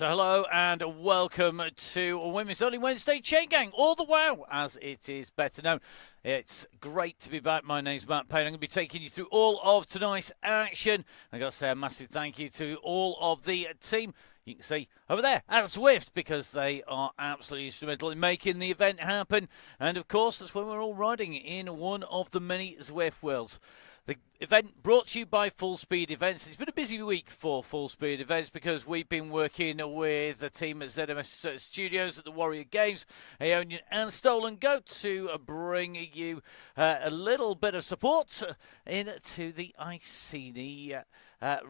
So hello and welcome to Women's Only Wednesday Chaingang, or the WOW as it is better known. It's great to be back. My name's Matt Payne. I'm going to be taking you through all of tonight's action. I've got to say a massive thank you to all of the team. You can see over there at Zwift, because they are absolutely instrumental in making the event happen. And of course, that's when we're all riding in one of the many Zwift worlds. The event brought to you by Full Speed Events. It's been a busy week for Full Speed Events because we've been working with the team at ZMS Studios at the Warrior Games, Aeonian and Stolen Goat to bring you a little bit of support into the Iceni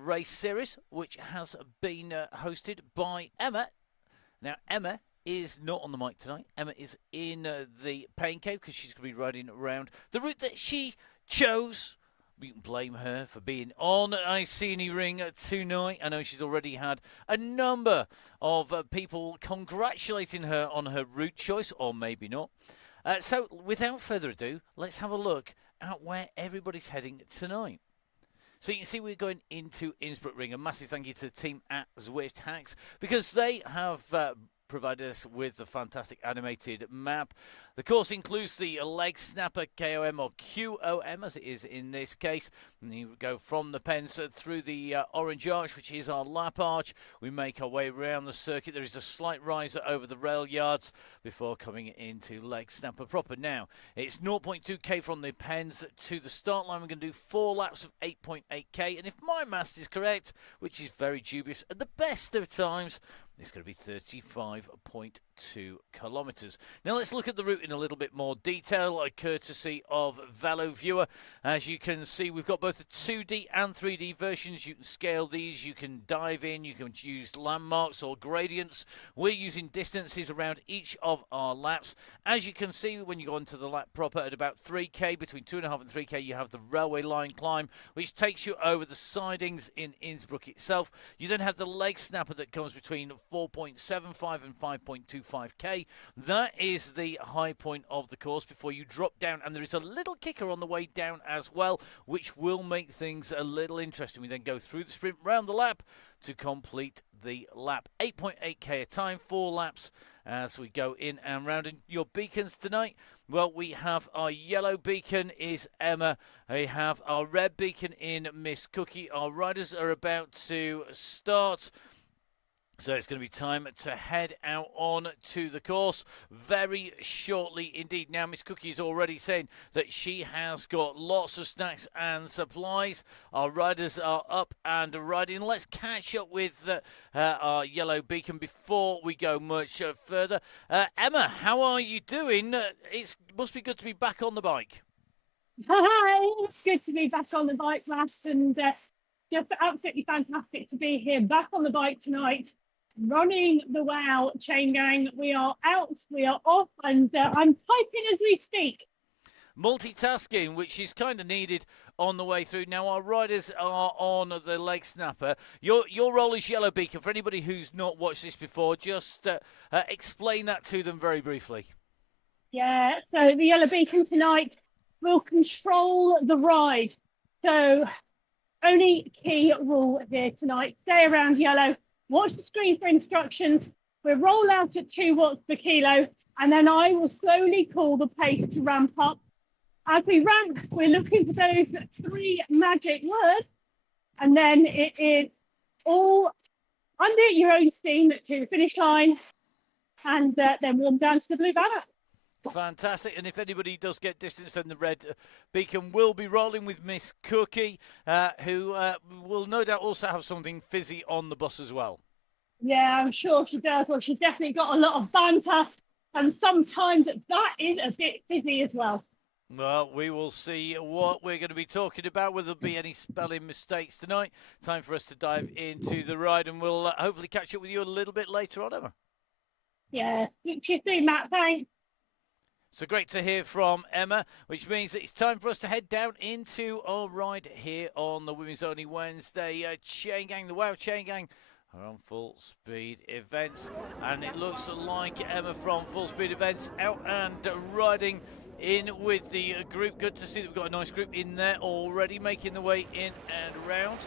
race series, which has been hosted by Emma. Now, Emma is not on the mic tonight. Emma is in the pain cave because she's going to be riding around the route that she chose. You can blame her for being on Iceni Ring tonight. I know she's already had a number of people congratulating her on her route choice, or maybe not. So without further ado, let's have a look at where everybody's heading tonight. So you can see we're going into Innsbruck Ring. A massive thank you to the team at Zwift Hacks, because they have provided us with a fantastic animated map. The course includes the leg snapper KOM, or QOM as it is in this case. And you go from the pens through the orange arch, which is our lap arch. We make our way around the circuit. There is a slight riser over the rail yards before coming into leg snapper proper. Now, it's 0.2k from the pens to the start line. We're going to do 4 laps of 8.8k. And if my maths is correct, which is very dubious at the best of times, it's going to be 35.2 kilometres. Now let's look at the route in a little bit more detail, courtesy of Velo Viewer. As you can see, we've got both the 2D and 3D versions. You can scale these, you can dive in, you can use landmarks or gradients. We're using distances around each of our laps. As you can see, when you go into the lap proper at about 3k, between 2.5 and 3k, you have the railway line climb, which takes you over the sidings in Innsbruck itself. You then have the leg snapper that comes between 4.75 and 5.25k. That is the high point of the course before you drop down, and there is a little kicker on the way down as well, which will make things a little interesting. We then go through the sprint round the lap to complete the lap. 8.8k a time, 4 laps as we go in and round. And your beacons tonight, well, we have our yellow beacon is Emma. We have our red beacon in Miss Cookie. Our riders are about to start, so it's going to be time to head out on to the course very shortly indeed. Now, Miss Cookie is already saying that she has got lots of snacks and supplies. Our riders are up and riding. Let's catch up with our yellow beacon before we go much further. Emma, how are you doing? It must be good to be back on the bike. Hi, it's good to be back on the bike, Matt, and just absolutely fantastic to be here back on the bike tonight, running the WOW Chaingang. We are out, we are off, and I'm typing as we speak. Multitasking, which is kind of needed on the way through. Now, our riders are on the leg snapper. Your role is yellow beacon. For anybody who's not watched this before, just explain that to them very briefly. Yeah, so the yellow beacon tonight will control the ride. So only key rule here tonight: stay around yellow, watch the screen for instructions. We'll roll out at 2 watts per kilo, and then I will slowly call the pace to ramp up. As we ramp, we're looking for those 3 magic words, and then it is all under your own steam to the finish line, and then warm down to the blue banner. Fantastic. And if anybody does get distance, then the red beacon will be rolling with Miss Cookie, who will no doubt also have something fizzy on the bus as well. Yeah, I'm sure she does. Well, she's definitely got a lot of banter, and sometimes that is a bit fizzy as well. Well, we will see what we're going to be talking about, whether there'll be any spelling mistakes tonight. Time for us to dive into the ride, and we'll hopefully catch up with you a little bit later on, Emma. Yeah, speak to you soon, Matt. Thanks. So great to hear from Emma, which means that it's time for us to head down into our ride here on the Women's Only Wednesday Chaingang, the WOW Chaingang, are on Full Speed Events. And it looks like Emma from Full Speed Events out and riding in with the group. Good to see that we've got a nice group in there already, making the way in and around.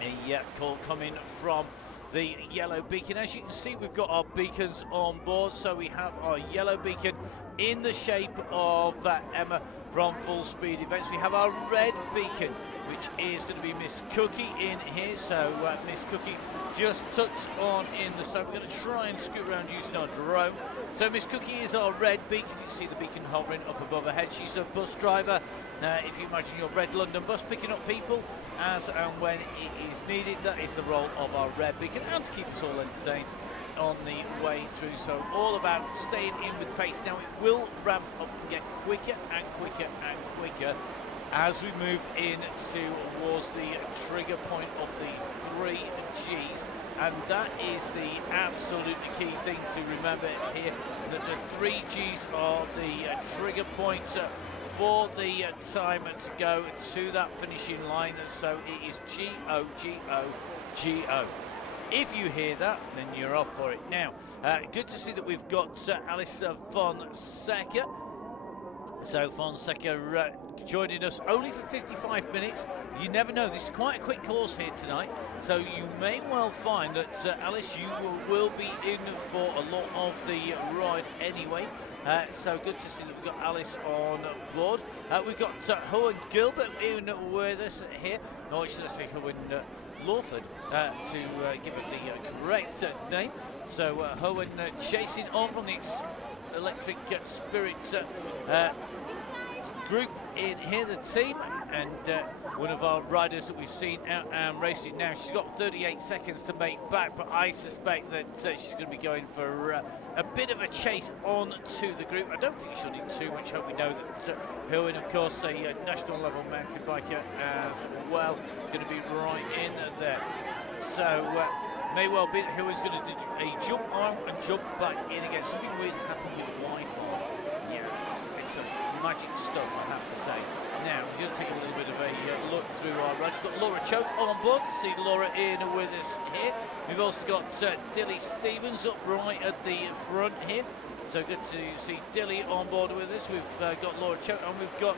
A call coming from the yellow beacon. As you can see, we've got our beacons on board. So we have our yellow beacon in the shape of Emma from Full Speed Events. We have our red beacon, which is going to be Miss Cookie in here. So Miss Cookie just tucked on in the side. We're going to try and scoot around using our drone. So Miss Cookie is our red beacon. You can see the beacon hovering up above her head. She's a bus driver. If you imagine your red London bus picking up people as and when it is needed, that is the role of our red beacon, and to keep us all entertained on the way through. So all about staying in with pace. Now it will ramp up and get quicker and quicker and quicker as we move in towards the trigger point of the 3 Gs, and that is the absolutely key thing to remember here, that the 3 Gs are the trigger point for the time to go to that finishing line. So it is G-O, G-O, G-O. If you hear that, then you're off for it. Now, good to see that we've got Alice Fonseca. So Fonseca joining us only for 55 minutes. You never know, this is quite a quick course here tonight, so you may well find that Alice, you will be in for a lot of the ride anyway. So good to see that we've got Alice on board. We've got Owen Gilbert in with us here, or should I say Owen Lawford, to give it the correct name. So Owen chasing on from the Electric Spirit group in here, the team, and one of our riders that we've seen out and racing now. She's got 38 seconds to make back, but I suspect that she's going to be going for a bit of a chase on to the group. I don't think she'll need too much. Hope we know that Owen, of course, a national level mountain biker as well, is going to be right in there. So may well be that Owen's going to do a jump on and jump back in again. Something weird happened with Wi-Fi. Yeah, it's magic stuff, I have to say. Now, we're going to take a little bit of a look through our ride. We've got Laura Choke on board. See Laura in with us here. We've also got Dilly Stevens up right at the front here. So good to see Dilly on board with us. We've got Laura Choke, and we've got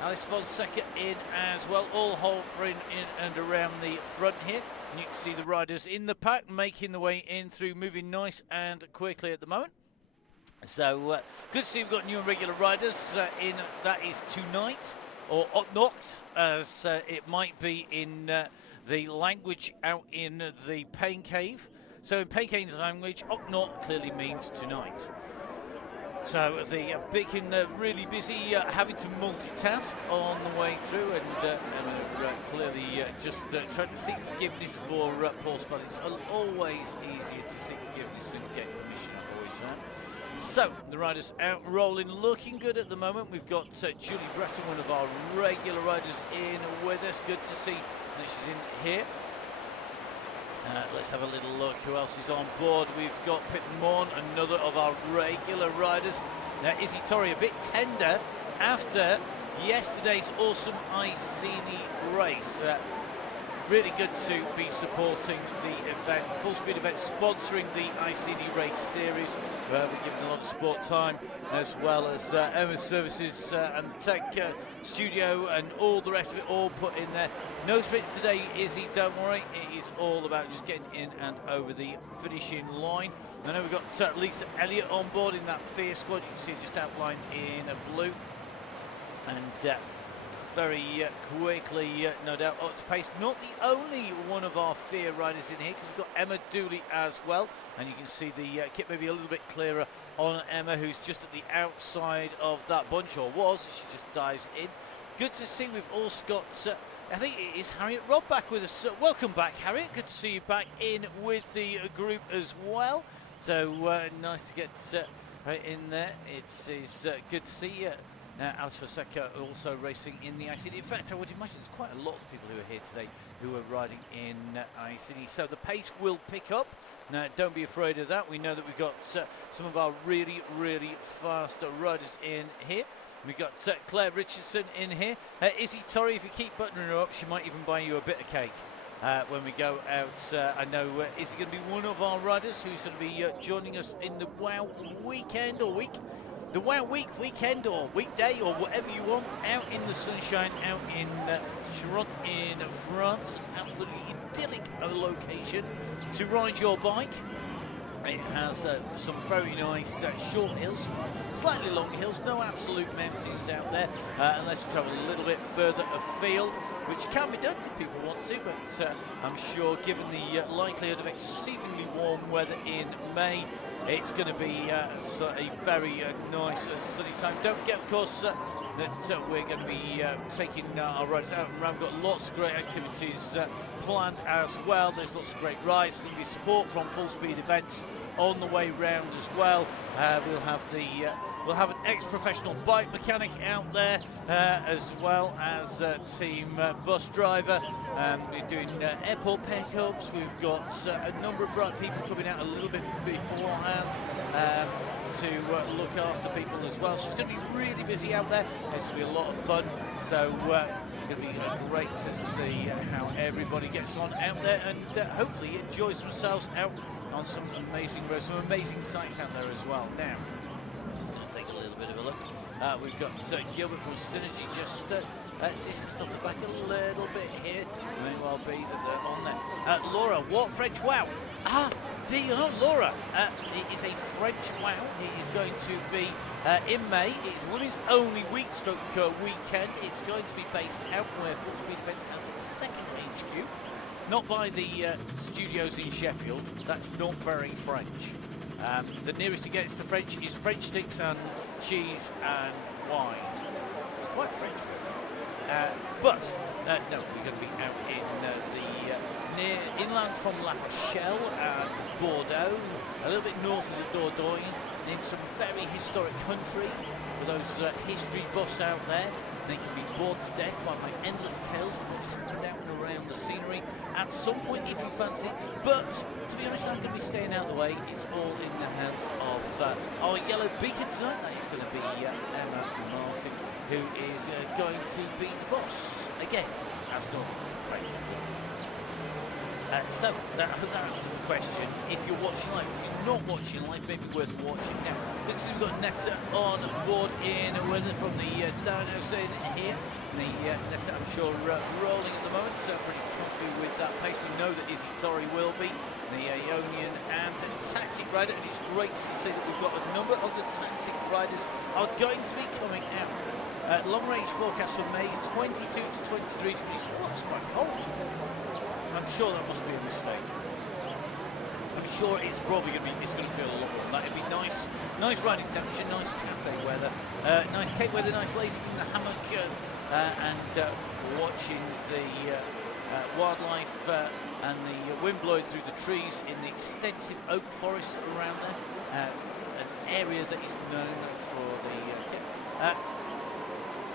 Alice Fonseca in as well, all hovering in and around the front here. And you can see the riders in the pack making the way in through, moving nice and quickly at the moment. So good to see we've got new and regular riders in. That is tonight, or Otnocht, as it might be in the language out in the Pain Cave. So in Pain Cave's language, Otnocht clearly means tonight. So the beacon really busy, having to multitask on the way through, and clearly just trying to seek forgiveness for poor spelling. It's always easier to seek forgiveness than get permission, I've always found. So the riders out rolling, looking good at the moment. We've got Julie Breton, one of our regular riders, in with us. Good to see that she's in here. Let's have a little look who else is on board. We've got Pip Morn, another of our regular riders. Now Izzy Torrey, a bit tender after yesterday's awesome Iceni race. Really good to be supporting the event. Full Speed Event sponsoring the Iceni race series. We're giving a lot of sport time, as well as Emma's services and the tech studio and all the rest of it all put in there. No sprints today, Izzy, don't worry. It is all about just getting in and over the finishing line. I know we've got Lisa Elliott on board in that Fear squad. You can see it just outlined in blue. And very quickly, no doubt, up to pace. Not the only one of our Fear riders in here, because we've got Emma Dooley as well. And you can see the kit maybe a little bit clearer on Emma, who's just at the outside of that bunch, or was. She just dives in. Good to see we've also got, I think it is Harriet Robb back with us. Welcome back, Harriet. Good to see you back in with the group as well. So nice to get in there. It is good to see you. Alice Fonseca also racing in the Iceni. In fact, I would imagine there's quite a lot of people who are here today who are riding in Iceni. So the pace will pick up. Now, don't be afraid of that. We know that we've got some of our really, really fast riders in here. We've got Claire Richardson in here. Izzy Torrey, if you keep buttoning her up, she might even buy you a bit of cake when we go out. I know Izzy going to be one of our riders who's going to be joining us in the WOW weekend or week. the Wow Week, weekend or weekday or whatever you want, out in the sunshine, out in Chiron in France. Absolutely idyllic location to ride your bike. It has some very nice short hills, slightly long hills, no absolute mountains out there, unless you travel a little bit further afield, which can be done if people want to, but I'm sure given the likelihood of exceedingly warm weather in May, it's going to be a very nice sunny time. Don't forget, of course, that we're going to be taking our riders out and around. We've got lots of great activities planned as well. There's lots of great rides. There's going to be support from Full Speed Events on the way round as well. We'll have an ex-professional bike mechanic out there, as well as a team bus driver. We're doing airport pickups. We've got a number of bright people coming out a little bit beforehand to look after people as well. So it's going to be really busy out there. It's going to be a lot of fun. So it's going to be great to see how everybody gets on out there and hopefully enjoys themselves out on some amazing roads, some amazing sights out there as well. Now, take a little bit of a look. We've got Gilbert from Synergy just distanced off the back a little bit here. May well be that they're on there. Laura, what French wow? Laura, it is a French wow. It is going to be in May. It's women's only weekend. It's going to be based out where Full Speed Events has its second HQ. Not by the studios in Sheffield. That's not very French. The nearest it gets to French is French sticks and cheese and wine. It's quite French, really. But no, we're going to be out in near inland from La Rochelle and Bordeaux, a little bit north of the Dordogne, in some very historic country with those history buffs out there. They can be bored to death by my endless tales of what's happened out and around the scenery at some point if you fancy. But to be honest, I'm going to be staying out of the way. It's all in the hands of our yellow beacon tonight. That is going to be Emma Martin, who is going to be the boss again, as normal, basically. So that answers the question. If you're watching live, if you're not watching live, maybe worth watching now. We've got Netta on board in Weather from the Dinos in here. The Netta, I'm sure, rolling at the moment, pretty comfy with that pace. We know that Izzy Torrey will be the Ionian and Tactic rider, and it's great to see that we've got a number of the Tactic riders are going to be coming out. Long range forecast for May is 22 to 23 degrees. Oh, that's quite cold. I'm sure that must be a mistake. I'm sure it's probably going to feel a lot more. That'd be nice riding temperature, nice cafe weather, nice cake weather, nice lazy in the hammock, and watching the wildlife and the wind blowing through the trees in the extensive oak forest around there, an area that is known for the.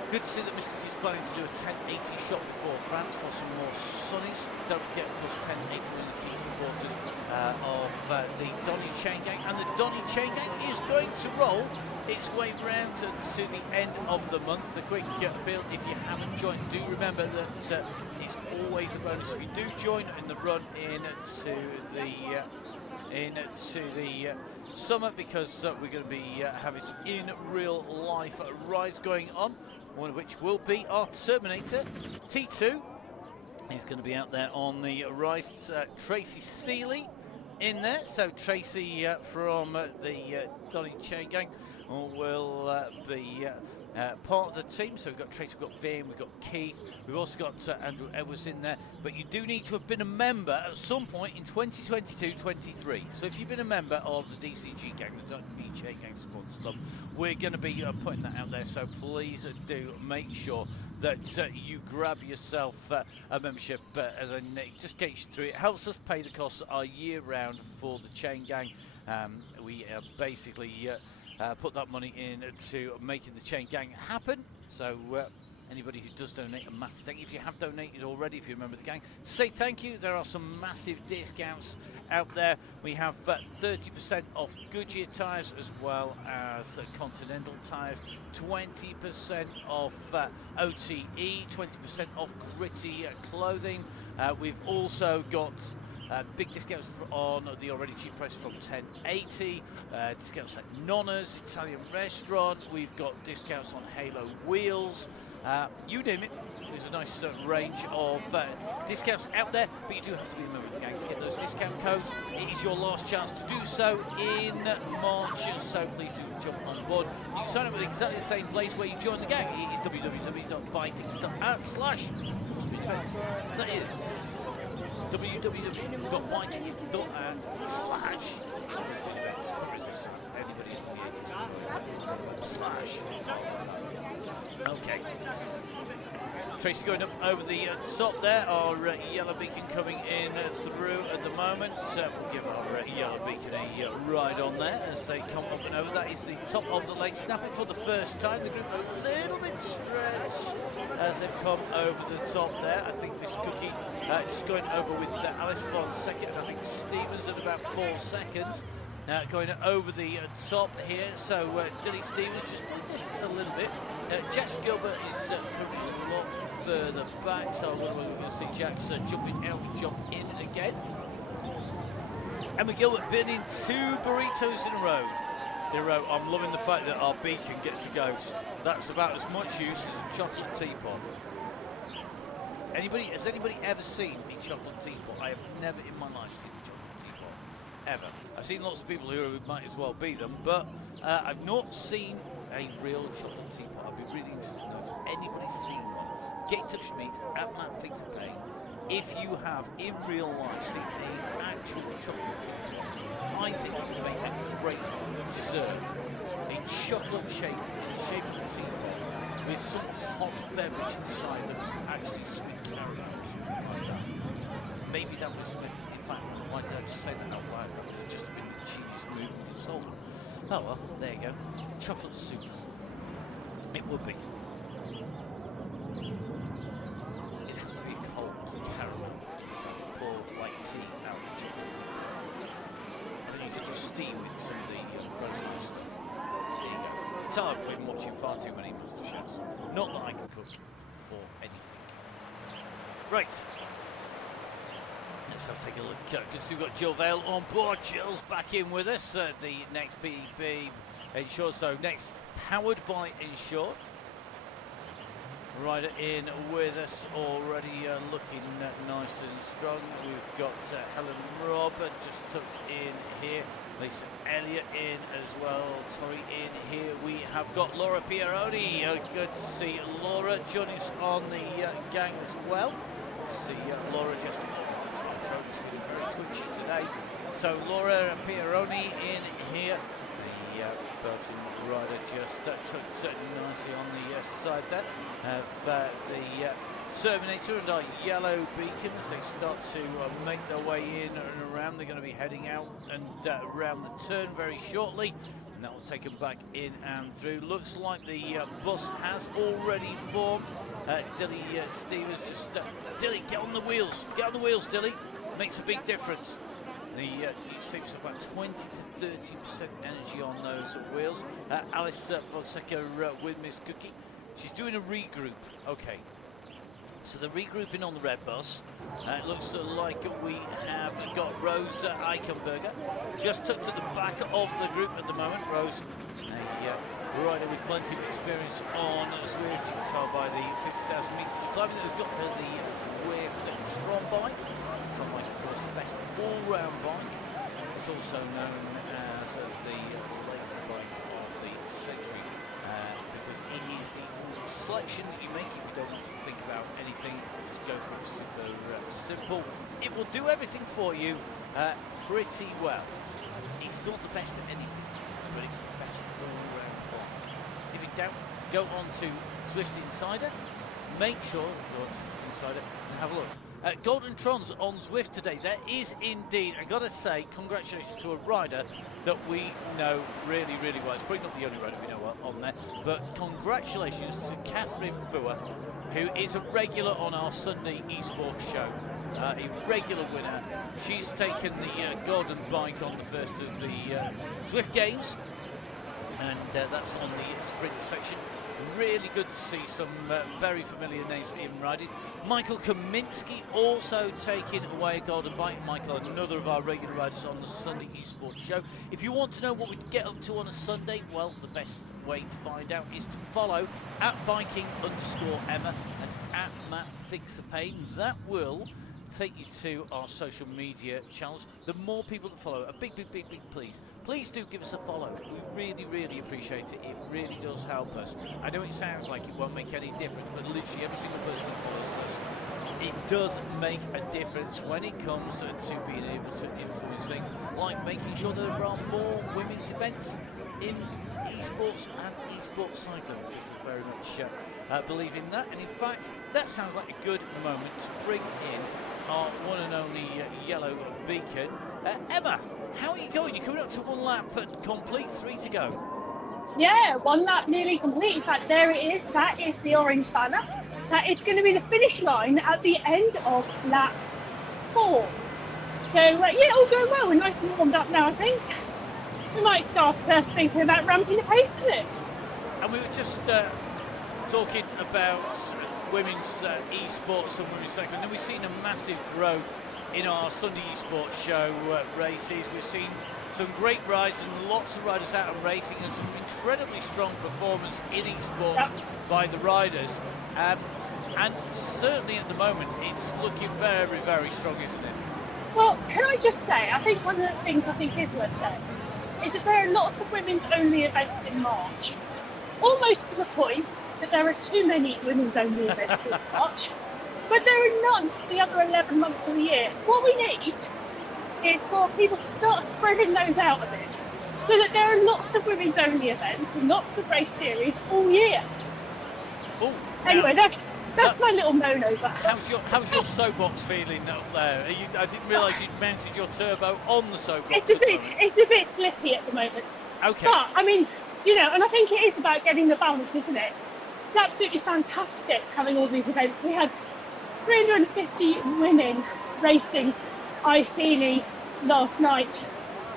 Good to see that Miss Cookie's planning to do a 1080 shot before France for some more sunnies. Don't forget, of course, 1080 million key supporters of the Donny Chaingang. And the Donny Chaingang is going to roll its way round to the end of the month. A quick appeal, if you haven't joined, do remember that it's always a bonus if you do join in the run into the summer, because we're going to be having some in real life rides going on. One of which will be our Terminator T2. He's going to be out there on the rise. Tracy Seeley in there. So Tracy from the Donny Chaingang will be part of the team. So we've got Tracy, we've got Vin, we've got Keith, we've also got Andrew Edwards in there. But you do need to have been a member at some point in 2022-23. So if you've been a member of the DCG gang, the Donny Chaingang Supporters Club, we're going to be putting that out there. So please do make sure that you grab yourself a membership, as it just gets you through. It helps us pay the costs year round for the Chain Gang. We basically put that money into making the Chain Gang happen. So anybody who does donate, a massive thank you. If you have donated already, if you remember the gang, to say thank you. There are some massive discounts out there. We have 30% off Goodyear tyres, as well as Continental tyres, 20% off OTE, 20% off Gritty clothing. We've also got Big discounts on the already cheap price from $10.80. Discounts at Nonna's Italian restaurant. We've got discounts on Halo wheels. You name it. There's a nice range of discounts out there, but you do have to be a member of the gang to get those discount codes. It is your last chance to do so in March, so please do jump on board. You can sign up at exactly the same place where you join the gang. It is www.buytickets.at/forcemeetevents. That is www.buytickets.at/forcemeetevents. Anybody from the 80s / Okay. Tracy going up over the top there. Our yellow beacon coming in through at the moment. We'll give our yellow beacon a ride on there as they come up and over. That is the top of the lane. Snapping for the first time. The group a little bit stretched as they've come over the top there. I think Miss Cookie just going over with Alice for second. I think Stevens at about 4 seconds. Going over the top here. So Dilly Stevens just played distance a little bit. Jax Gilbert is coming a lot further back, so we're going to see Jax jumping out and jump in again. Emma Gilbert binning 2 burritos in a row. I'm loving the fact that our beacon gets a ghost. That's about as much use as a chocolate teapot. Has anybody ever seen a chocolate teapot? I have never in my life seen a chocolate teapot. Ever. I've seen lots of people who might as well be them, but I've not seen a real chocolate teapot. I'd be really interested to know if anybody's seen one. Get in touch with me at Matt Thinks of Pain if you have in real life seen an actual chocolate teapot. I think it would make a great dessert. A chocolate shape of a teapot with some hot beverage inside that was actually sweet carrot or something like that. Maybe that was, in fact, why did I just say that out loud? That was just a bit of a genius move and consult. Oh well, there you go. Chocolate soup. It would be. It'd have to be a cold caramel inside. Pour like tea out of chocolate tea. And then you could just steam with some of the frozen stuff. There you go. It's hard when watching far too many Master Chefs. Not that I can cook for anything. Right. Let's have a take a look. Good to see we've got Jill Vale on board. Jill's back in with us. The next PB Insured. So next, powered by Insured. Rider in with us already, looking nice and strong. We've got Helen Robert just tucked in here. Lisa Elliott in as well. Tori in here. We have got Laura Pieroni. Good to see Laura joining us on the gang as well. Good to see Laura just feeling very twitchy today. So Laura Pieroni in here. The Belgian rider just tucked nicely on the side there. Have the Terminator and our yellow beacon as they start to make their way in and around. They're going to be heading out and around the turn very shortly. And that will take them back in and through. Looks like the bus has already formed. Dilly Stevens just... Dilly, get on the wheels. Get on the wheels, Dilly. Makes a big difference. It saves about 20 to 30% energy on those wheels. Alice Fonseca with Miss Cookie. She's doing a regroup. Okay. So the regrouping on the red bus. It looks like we have got Rose Eichenberger just tucked at the back of the group at the moment. Rose, a rider with plenty of experience on Zwift. You can tell by the 50,000 metres of climbing that we've got the Zwift Tron bike. Tron bike, of course, the best all-round bike. It's also known as the laser bike of the century because it is the selection that you make if you don't want to think about anything. Just go for it super simple. It will do everything for you pretty well. It's not the best at anything, but it's the best all-round bike. If you doubt, go on to Zwift Insider. Make sure you go on to Zwift Insider and have a look. Golden Trons on Zwift today. There is indeed, I got to say, congratulations to a rider that we know really, really well. It's probably not the only rider we know on there, but congratulations to Catherine Fuhr, who is a regular on our Sunday esports show. A regular winner. She's taken the golden bike on the first of the Zwift Games, and that's on the sprint section. Really good to see some very familiar names in riding. Michael Kaminsky also taking away a golden bike. Michael, another of our regular riders on the Sunday Esports Show. If you want to know what we get up to on a Sunday, well, the best way to find out is to follow at Viking_Emma and at Matt Thinks of Pain. That will take you to our social media channels. The more people that follow, a big please do give us a follow. We really appreciate it. It really does help us. I know it sounds like it won't make any difference, but literally every single person that follows us, it does make a difference when it comes to being able to influence things, like making sure there are more women's events in esports and esports cycling, because we very much believe in that. And in fact, that sounds like a good moment to bring in our one and only yellow beacon. Emma, how are you going? You're coming up to one lap complete, 3 to go. Yeah, one lap nearly complete. In fact, there it is. That is the orange banner. That is going to be the finish line at the end of lap 4. So, yeah, all going well. We're nice and warmed up now, I think. We might start thinking about ramping the pace, isn't it? And we were just talking about women's esports and women's cycling, and we've seen a massive growth in our Sunday Esports Show races. We've seen some great rides and lots of riders out and racing, and some incredibly strong performance in esports by the riders. And certainly at the moment, it's looking very strong, isn't it? Well, can I just say, I think one of the things I think is worth saying is that there are lots of women's only events in March, almost to the point that there are too many women's only events in March, but there are none for the other 11 months of the year. What we need is for people to start spreading those out a bit, so that there are lots of women's only events and lots of race series all year. Ooh, anyway, that's my little moan over. How's your soapbox feeling up there? I didn't realise you'd mounted your turbo on the soapbox. It's a bit slippy at the moment. Okay. But I mean, you know, and I think it is about getting the balance, isn't it? It's absolutely fantastic having all these events. We had 350 women racing Iceni last night,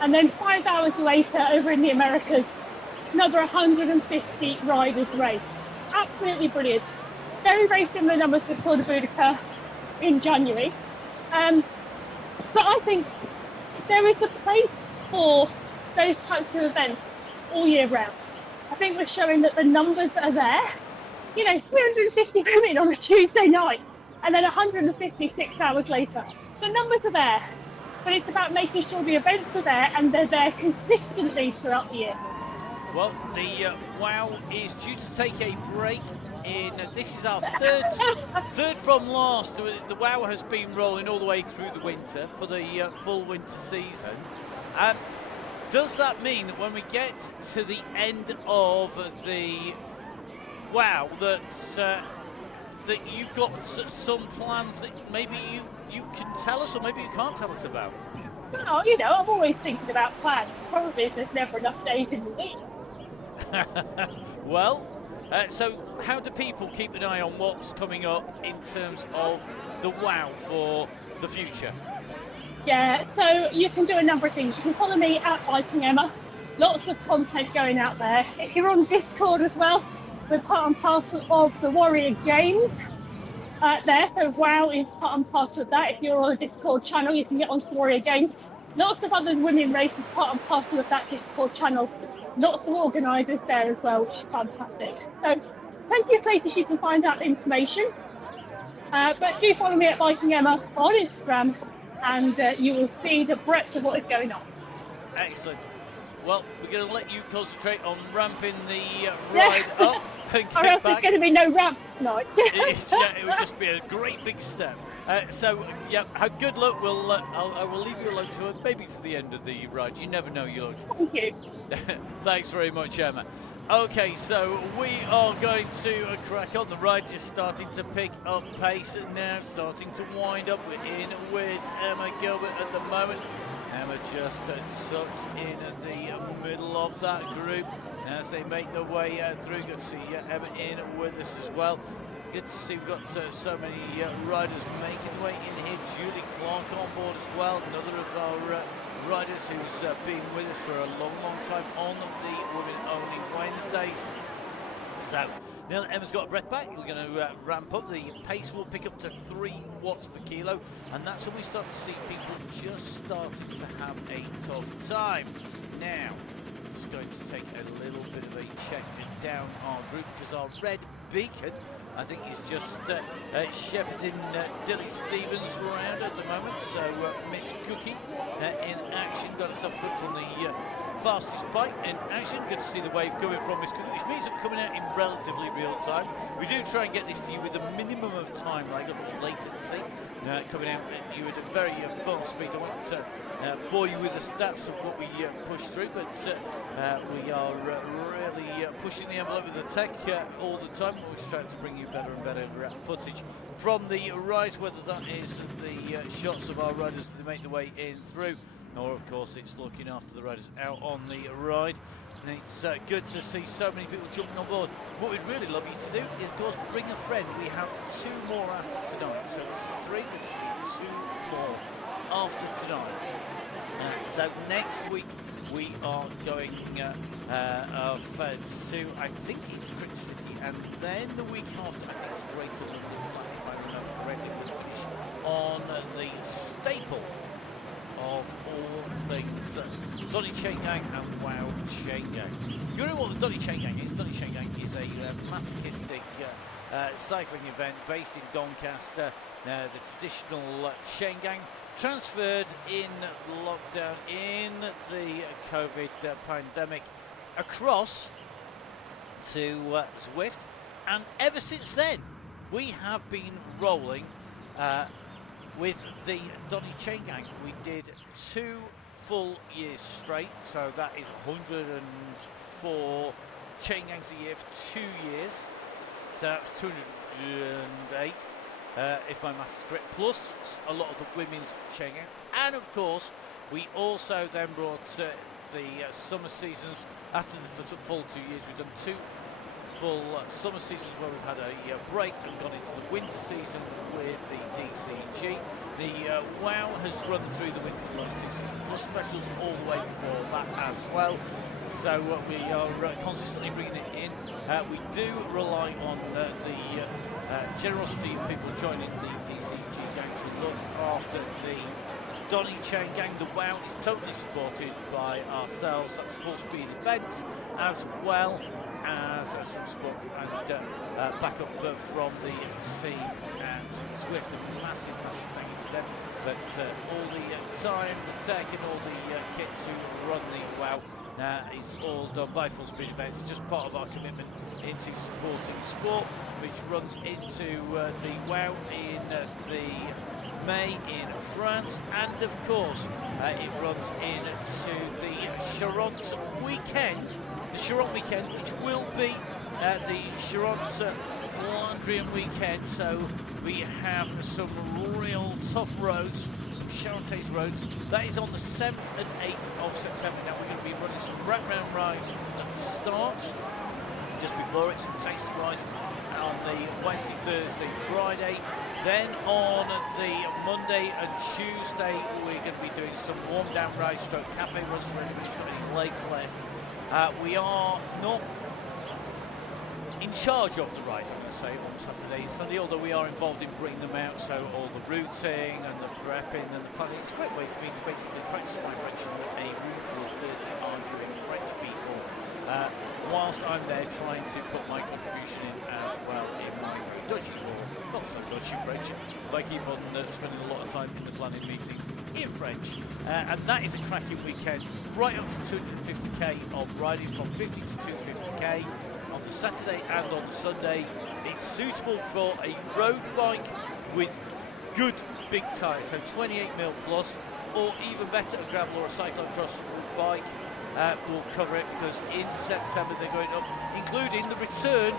and then 5 hours later over in the Americas, another 150 riders raced. Absolutely brilliant. Very similar numbers to Tour de Boudica in January. But I think there is a place for those types of events all year round. I think we're showing that the numbers are there. You know, 350 women on a Tuesday night and then 156 hours later. The numbers are there, but it's about making sure the events are there and they're there consistently throughout the year. Well, the WOW is due to take a break. This is our third from last. The WOW has been rolling all the way through the winter for the full winter season. Does that mean that when we get to the end of the WOW that you've got some plans that maybe you can tell us, or maybe you can't tell us about? Well, you know, I'm always thinking about plans. Probably there's never enough days in the week. Well, so how do people keep an eye on what's coming up in terms of the WOW for the future? Yeah, so you can do a number of things. You can follow me at Viking Emma. Lots of content going out there. If you're on Discord as well, we're part and parcel of the Warrior Games there. So WOW is part and parcel of that. If you're on a Discord channel, you can get onto the Warrior Games. Lots of other women races part and parcel of that Discord channel. Lots of organisers there as well, which is fantastic. So plenty of places you can find out information. But do follow me at Viking Emma on Instagram, and you will see the breadth of what is going on. Excellent. Well, we're going to let you concentrate on ramping the ride up and Or get else back. there's going to be no ramp tonight. It will just be a great big step. So, yeah, good luck. I will leave you alone to maybe to the end of the ride. You never know. Thank you. Thanks very much, Emma. Okay, so we are going to crack on. The ride just starting to pick up pace and now starting to wind up. We're in with Emma Gilbert at the moment. Emma just tucked in at the middle of that group as they make their way through. Good to see Emma in with us as well. Good to see we've got so many riders making their way in here. Julie Clark on board as well, another of our riders who's been with us for a long time on the Women Only Wednesdays. So Now that Emma's got a breath back, we're going to ramp up. The pace will pick up to 3 watts per kilo, and that's when we start to see people just starting to have a tough time. Now, just going to take a little bit of a check down our group, because our red beacon, I think, is just shepherding Dilly Stevens around at the moment. So Miss Cookie in action, got herself booked on the fastest bike in action. Good to see the wave coming from Miss Cookie, which means it's coming out in relatively real time. We do try and get this to you with a minimum of time lag, a latency, coming out at you at a very fast speed. I won't bore you with the stats of what we push through, but we are really pushing the envelope with the tech all the time. We're trying to bring you better and better footage from the rides, whether that is the shots of our riders as they make their way in through, or of course it's looking after the riders out on the ride. And it's good to see so many people jumping on board. What we'd really love you to do is, of course, bring a friend. We have 2 more after tonight, so this is 3, but 2 more after tonight. So next week we are going off to, I think it's Cricket City, and then the week after, I think it's Greater London Flat, if I remember correctly. We'll finish on the staple of all things Donny Chaingang and Wow Chaingang. You know what the Donny Chaingang is? Donny Chaingang is a masochistic cycling event based in Doncaster. The traditional Chaingang, transferred in lockdown in the COVID pandemic across to Zwift, and ever since then we have been rolling with the Donny Chaingang. We did 2 full years straight, so that is 104 Chaingangs a year for 2 years, so that's 208 if my maths is correct, plus a lot of the women's Chaingangs. And of course we also then brought the summer seasons. After the full 2 years, we've done 2 full summer seasons where we've had a break and gone into the winter season with the DCG. The WOW has run through the winter the last 2 seasons, plus specials all the way before that as well. So we are consistently bringing it in. We do rely on the generosity of people joining the DCG gang to look after the Donny Chaingang. The WOW is totally supported by ourselves. That's full speed events, as well as some support and backup from the team at Zwift. A massive thank you to them. But all the time, the tech and all the kits who run the WOW, it's all done by Full Speed Events, just part of our commitment into supporting sport, which runs into the WOW in the May in France, and of course it runs into the Charente weekend, which will be the Charente Flandrian weekend. So we have some real tough roads, some Charentes roads. That is on the 7th and 8th of September. Now we're going to be running some wrap-round rides at the start, just before it, some taste rides on the Wednesday, Thursday, Friday. Then on the Monday and Tuesday, we're going to be doing some warm-down rides, stroke cafe runs for anybody who's got any legs left. We are not in charge of the rides, I'm going to say, on Saturday and Sunday, although we are involved in bringing them out, so all the routing and the prepping and the planning. It's a great way for me to basically practice my French in a room full of 30 arguing French people, whilst I'm there trying to put my contribution in as well in my very dodgy, or not so dodgy French, but I keep on spending a lot of time in the planning meetings in French. And that is a cracking weekend, right up to 250k of riding, from 50 to 250k. On the Saturday and on the Sunday. It's suitable for a road bike with good big tyres, so 28mm plus, or even better, a gravel or a cyclocross bike will cover it, because in September they're going up, including the return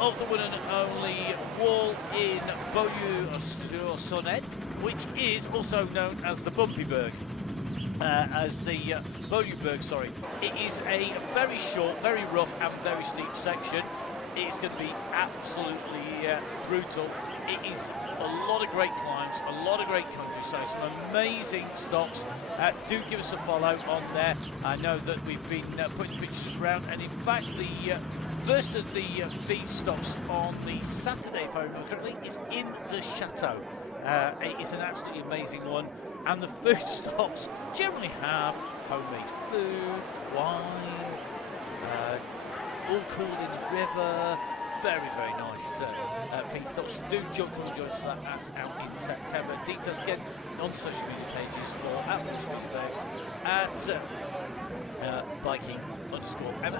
of the one and only wall in Beaulieu-sur-Sonnet, which is also known as the Bumpyberg. Beaulieu-Berg. It is a very short, very rough and very steep section. It's going to be absolutely brutal. It is a lot of great climbs, a lot of great countryside, some amazing stops. Do give us a follow on there. I know that we've been putting pictures around, and in fact the First of the feed stops on the Saturday, if I remember correctly, is in the Chateau. It's an absolutely amazing one, and the food stops generally have homemade food, wine, all cooled in the river. Very, very nice feed stops. Do come and join us for that. That's out in September. Details again on social media pages for at biking _ and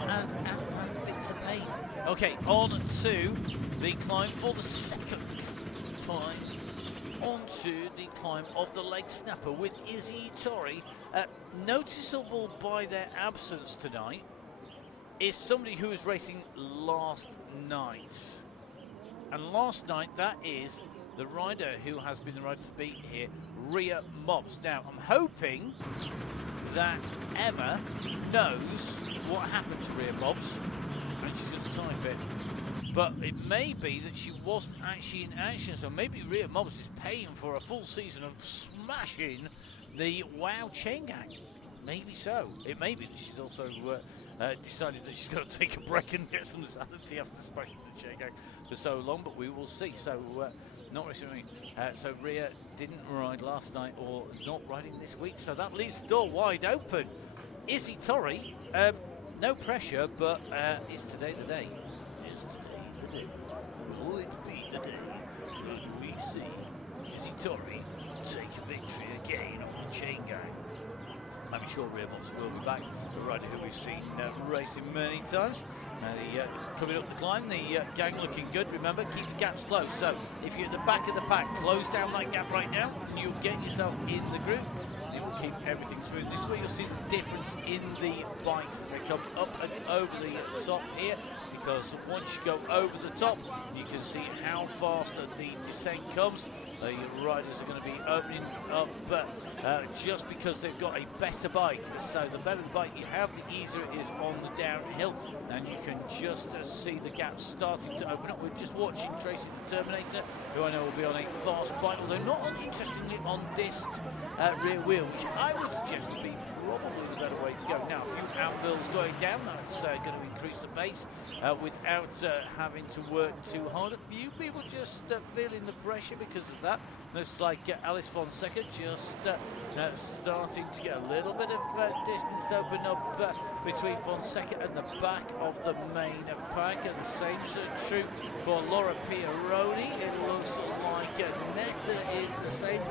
Fix a Pain. Okay, on to the climb for the second time. Onto the climb of the leg snapper with Izzy Torrey. Noticeable by their absence tonight is somebody who was racing last night. And last night, that is the rider who has been the rider to beat here, Rhea Mobbs. Now, I'm hoping that Emma knows what happened to Rhea Mobbs, and she's going to type it. But it may be that she wasn't actually in action, so maybe Rhea Mobbs is paying for a full season of smashing the Wow Chaingang. Maybe so. It may be that she's also decided that she's got to take a break and get some sanity after smashing the Chaingang for so long, but we will see. So, not recently. So Rhea didn't ride last night, or not riding this week, so that leaves the door wide open. Izzy Torrey, no pressure, but is today the day? Is today the day? Will it be the day that we see Izzy Torrey take a victory again on the Chaingang? I'm sure Rhea Mobbs will be back, a rider who we've seen racing many times. Coming up the climb, the gang looking good. Remember, keep the gaps closed. So if you're at the back of the pack, close down that gap right now, and you'll get yourself in the group. It will keep everything smooth. This is where you'll see the difference in the bikes as they come up and over the top here, because once you go over the top, you can see how fast the descent comes. The riders are going to be opening up just because they've got a better bike. So the better the bike you have, the easier it is on the downhill, and you can just see the gaps starting to open up. We're just watching Tracy the Terminator, who I know will be on a fast bike, although not interestingly on disc rear wheel, which I would suggest would be probably the better way to go. Now, a few anvils going down, that's going to increase the pace without having to work too hard. A few people just feeling the pressure because of that. Looks like Alice Fonseca just starting to get a little bit of distance open up between Fonseca and the back of the main pack. And the same true for Laura Pieroni. It looks like Netta is the same.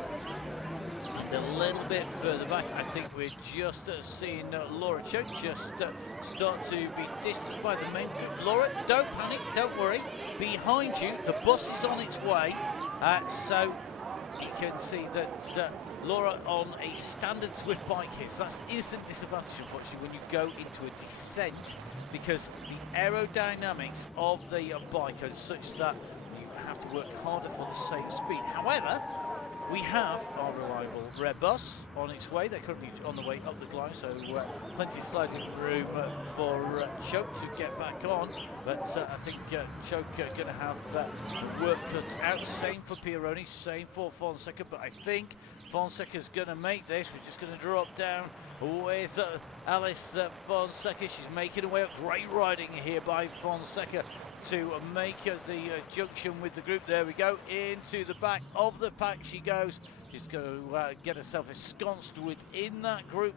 And a little bit further back, I think we're just seeing Laura Choke just start to be distanced by the main group. Laura, don't panic, don't worry. Behind you, the bus is on its way. So you can see that Laura on a standard Zwift bike here. So that's an instant disadvantage, unfortunately, when you go into a descent, because the aerodynamics of the bike are such that you have to work harder for the same speed. However, we have our reliable red bus on its way. They're currently on the way up the climb, so plenty of sliding room for Choke to get back on. But I think Choke going to have work cut out. Same for Pieroni, same for Fonseca. But I think Fonseca's going to make this. We're just going to drop down with Alice Fonseca. She's making her way up. Great riding here by Fonseca to make the junction with the group. There we go, into the back of the pack she goes. She's going to get herself ensconced within that group,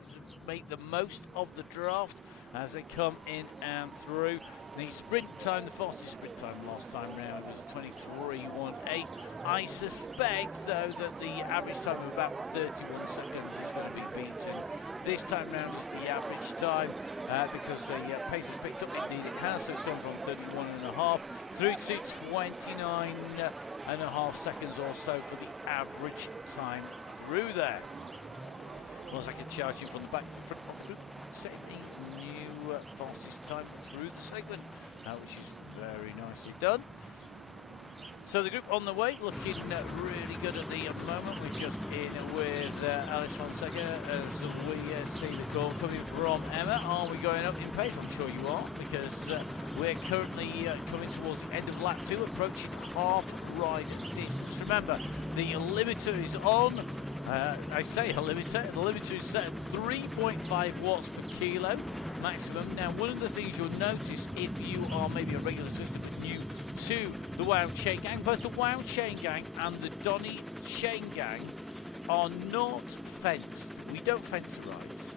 make the most of the draft as they come in and through. The sprint time, the fastest sprint time last time round was 23:18. I suspect, though, that the average time of about 31 seconds is going to be beaten. This time round is the average time because the pace has picked up. Indeed, it has. So it's gone from 31.5 through to 29.5 seconds or so for the average time through there. Was I can charge you from the back to the front of the group, setting a new fastest time through the segment, which is very nicely done. So the group on the way, looking really good at the moment. We're just in with Alice Fonseca as we see the call coming from Emma. Are we going up in pace? I'm sure you are, because we're currently coming towards the end of lap 2, approaching half ride distance. Remember, the limiter is on. I say a limiter. The limiter is set at 3.5 watts per kilo maximum. Now, one of the things you'll notice if you are maybe a regular Zwister but new to the Wow Chaingang, both the Wow Chaingang and the Donny Chaingang are not fenced. We don't fence rides.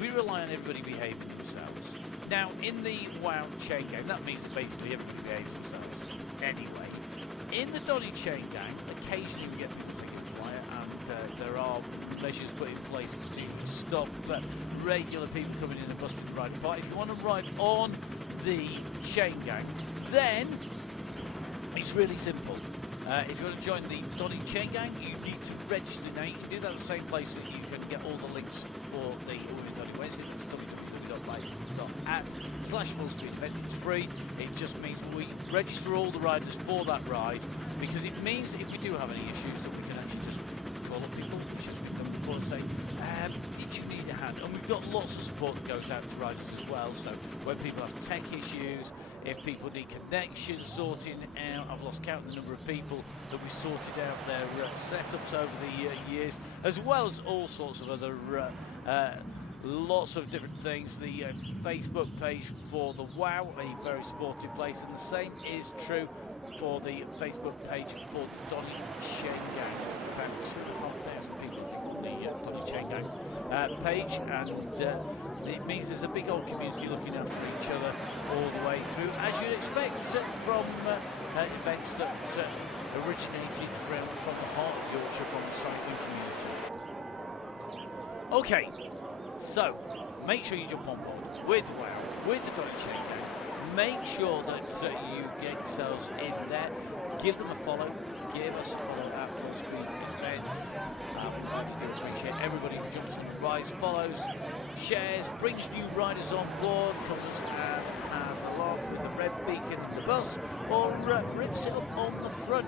We rely on everybody behaving themselves. Now, in the Wow Chaingang, that means that basically everybody behaves themselves. Anyway, in the Donny Chaingang, occasionally we get people taking a flyer, and there are measures put in place to stop regular people coming in and busting the ride apart. If you want to ride on the Chaingang, then it's really simple. If you want to join the Donny Chaingang, you need to register now. You can do that at the same place that you can get all the links for the Women's Only Wednesday. It's www.ridetickets.at/fullspeed events. It's free. It just means we register all the riders for that ride, because it means that if we do have any issues, that we can actually just call up people, which has been done before, and say, did you need a hand? And we've got lots of support that goes out to riders as well. So when people have tech issues, if people need connections sorting out, I've lost count of the number of people that we sorted out their setups over the years, as well as all sorts of other lots of different things. The Facebook page for the WOW, a very supportive place, and the same is true for the Facebook page for the Donny Chaingang. About 2,500 people, I think, on the Donny Chaingang page, and it means there's a big old community looking after each other all the way through, as you'd expect from events that originated from the heart of Yorkshire, from the cycling community. Okay, so make sure you jump on board with WOW, with the Donny Chaingang. Make sure that you get yourselves in there. Give them a follow. Give us a follow at Full Speed Events. We really do appreciate everybody who jumps in, rides, follows, shares, brings new riders on board, comes and has a laugh with the red beacon in the bus, or rips it up on the front.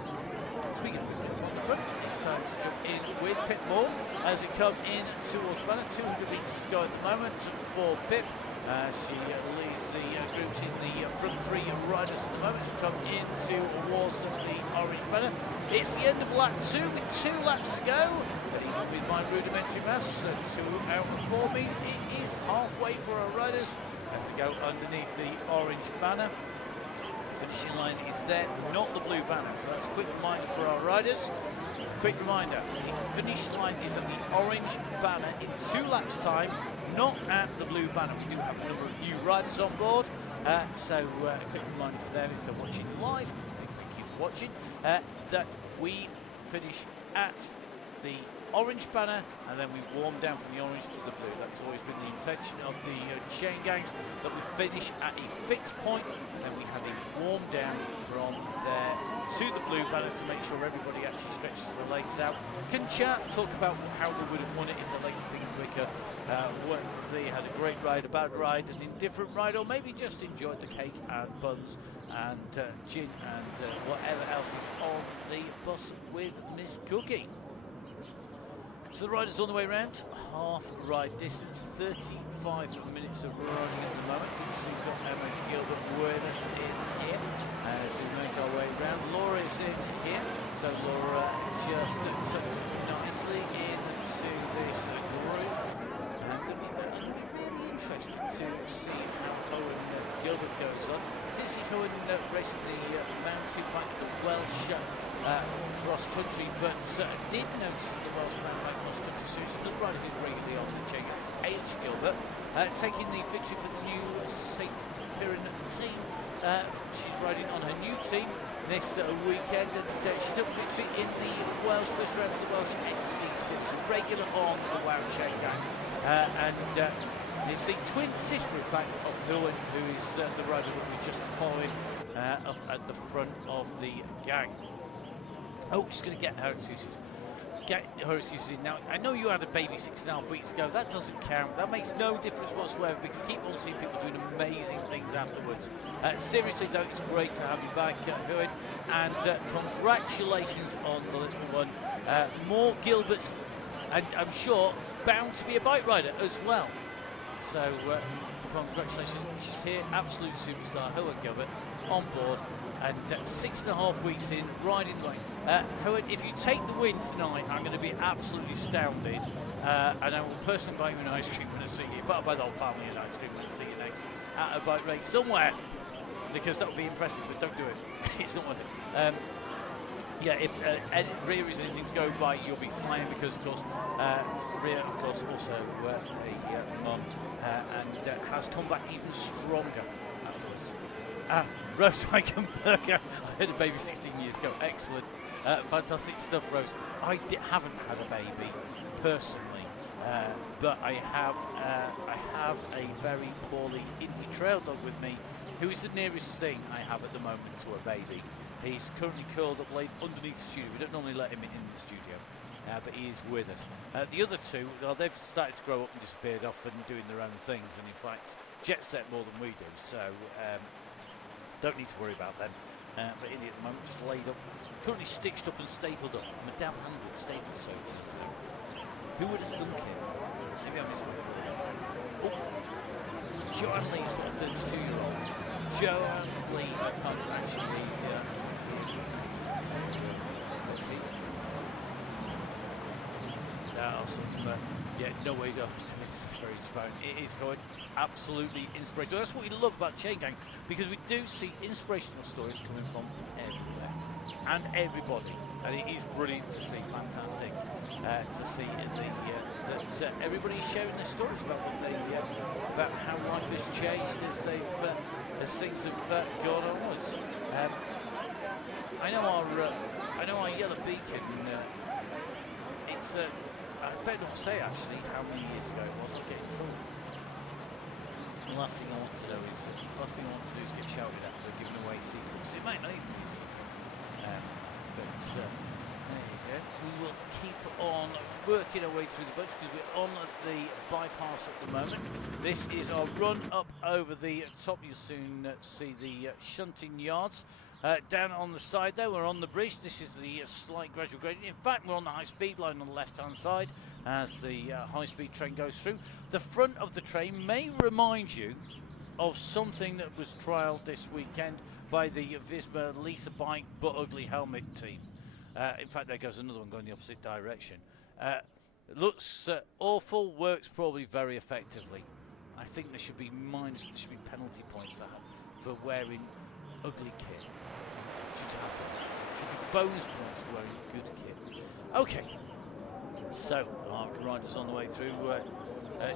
Speaking of ripping it up on the front, it's time to jump in with Pip Moore as it comes in towards the banner. 200 metres to go at the moment for Pip. She leads the groups in the front three riders at the moment to come in towards the orange banner. It's the end of lap 2 with 2 laps to go. But even with my rudimentary maths, 2 out of 4 means it is halfway for our riders as they go underneath the orange banner. Finishing line is there, not the blue banner. So that's a quick reminder for our riders. Quick reminder, the finish line is at the orange banner in 2 laps time, not at the blue banner. We do have a number of new riders on board, so a quick reminder for them if they're watching live, thank you for watching, that we finish at the orange banner and then we warm down from the orange to the blue. That's always been the intention of the chain gangs, that we finish at a fixed point, then we have a warm down from there to the blue banner to make sure everybody actually stretches the legs out, can chat, talk about how they would have won it if the legs had been quicker, whether they had a great ride, a bad ride, an indifferent ride, or maybe just enjoyed the cake and buns and gin and whatever else is on the bus with Miss Cookie. So the riders on the way round, half ride distance, 35 minutes of running at the moment. Good to see we've got Emma Gilbert with us in here as we make our way round. Laura is in here, so Laura just tucked nicely into this group. Going to be really interested to see how Owen Gilbert goes on. Did see Owen racing the mountain bike, the Welsh cross country, but did notice in the Welsh mountain bike cross country series another rider who's regularly on the Chaingangs, H. Gilbert, taking the victory for the new St. Piran team. She's riding on her new team this weekend, and she took victory in the Welsh first round of the Welsh XC Series, regular on the Wow Chaingang, and it's the twin sister, in fact, of Owen, who is the rider that we're just following up at the front of the gang. Oh, just going to get her excuses. Get her excuses in. Now, I know you had a baby 6.5 weeks ago. That doesn't count. That makes no difference whatsoever. We can keep on seeing people doing amazing things afterwards. Seriously, though, it's great to have you back, Owen. And congratulations on the little one. More Gilberts, and I'm sure bound to be a bike rider as well. So, congratulations. She's here, absolute superstar, Owen Gilbert, on board. And 6.5 weeks in, riding the bike. Howard, if you take the win tonight, I'm going to be absolutely astounded, and I will personally buy you an ice cream when I see you. In fact, I'll buy the whole family an ice cream when I see you next at a bike race somewhere, because that would be impressive, but don't do it. It's not worth it. Yeah, if Rhea is anything to go by, you'll be flying, because, of course, Rhea, of course, also a mum, and has come back even stronger afterwards. Rose Eichenberger, I had a baby 16 years ago. Excellent. Fantastic stuff, Rose. I haven't had a baby personally, but I have a very poorly indie trail dog with me, who is the nearest thing I have at the moment to a baby. He's currently curled up laid underneath the studio. We don't normally let him in the studio, but he is with us. The other two, well, they've started to grow up and disappeared off and doing their own things, and in fact jet set more than we do, so don't need to worry about them. But Indy at the moment just laid up, currently stitched up and stapled up. Madame Hand with staple sewing today. Who would have thunk it? Maybe I misread. Oh, Joanne Lee's got a 32-year-old. Joanne Lee, I can't actually leave the let's see. There are some, no way to miss. It's very inspiring. It is absolutely inspirational. That's what we love about Chaingang, because we do see inspirational stories coming from everywhere and everybody, and it is brilliant to see. Fantastic to see that everybody's sharing their stories about what they about how life has changed as things have gone onwards. I know our yellow beacon. It's I better not say actually how many years ago it was. I'll get in trouble. The last thing I want to do is get shouted at for giving away secrets. It might not even be a secret, but there you go. We will keep on working our way through the bunch, because we're on the bypass at the moment. This is our run up over the top. You'll soon see the shunting yards. Down on the side there, we're on the bridge. This is the slight gradual gradient. In fact, we're on the high-speed line on the left-hand side as the high-speed train goes through. The front of the train may remind you of something that was trialled this weekend by the Visma Lisa Bike But Ugly Helmet team. In fact, there goes another one going the opposite direction. Looks awful, works probably very effectively. I think there should be penalty points for wearing ugly kit. Should be bonus points for wearing good kit. Okay, so our rider's on the way through.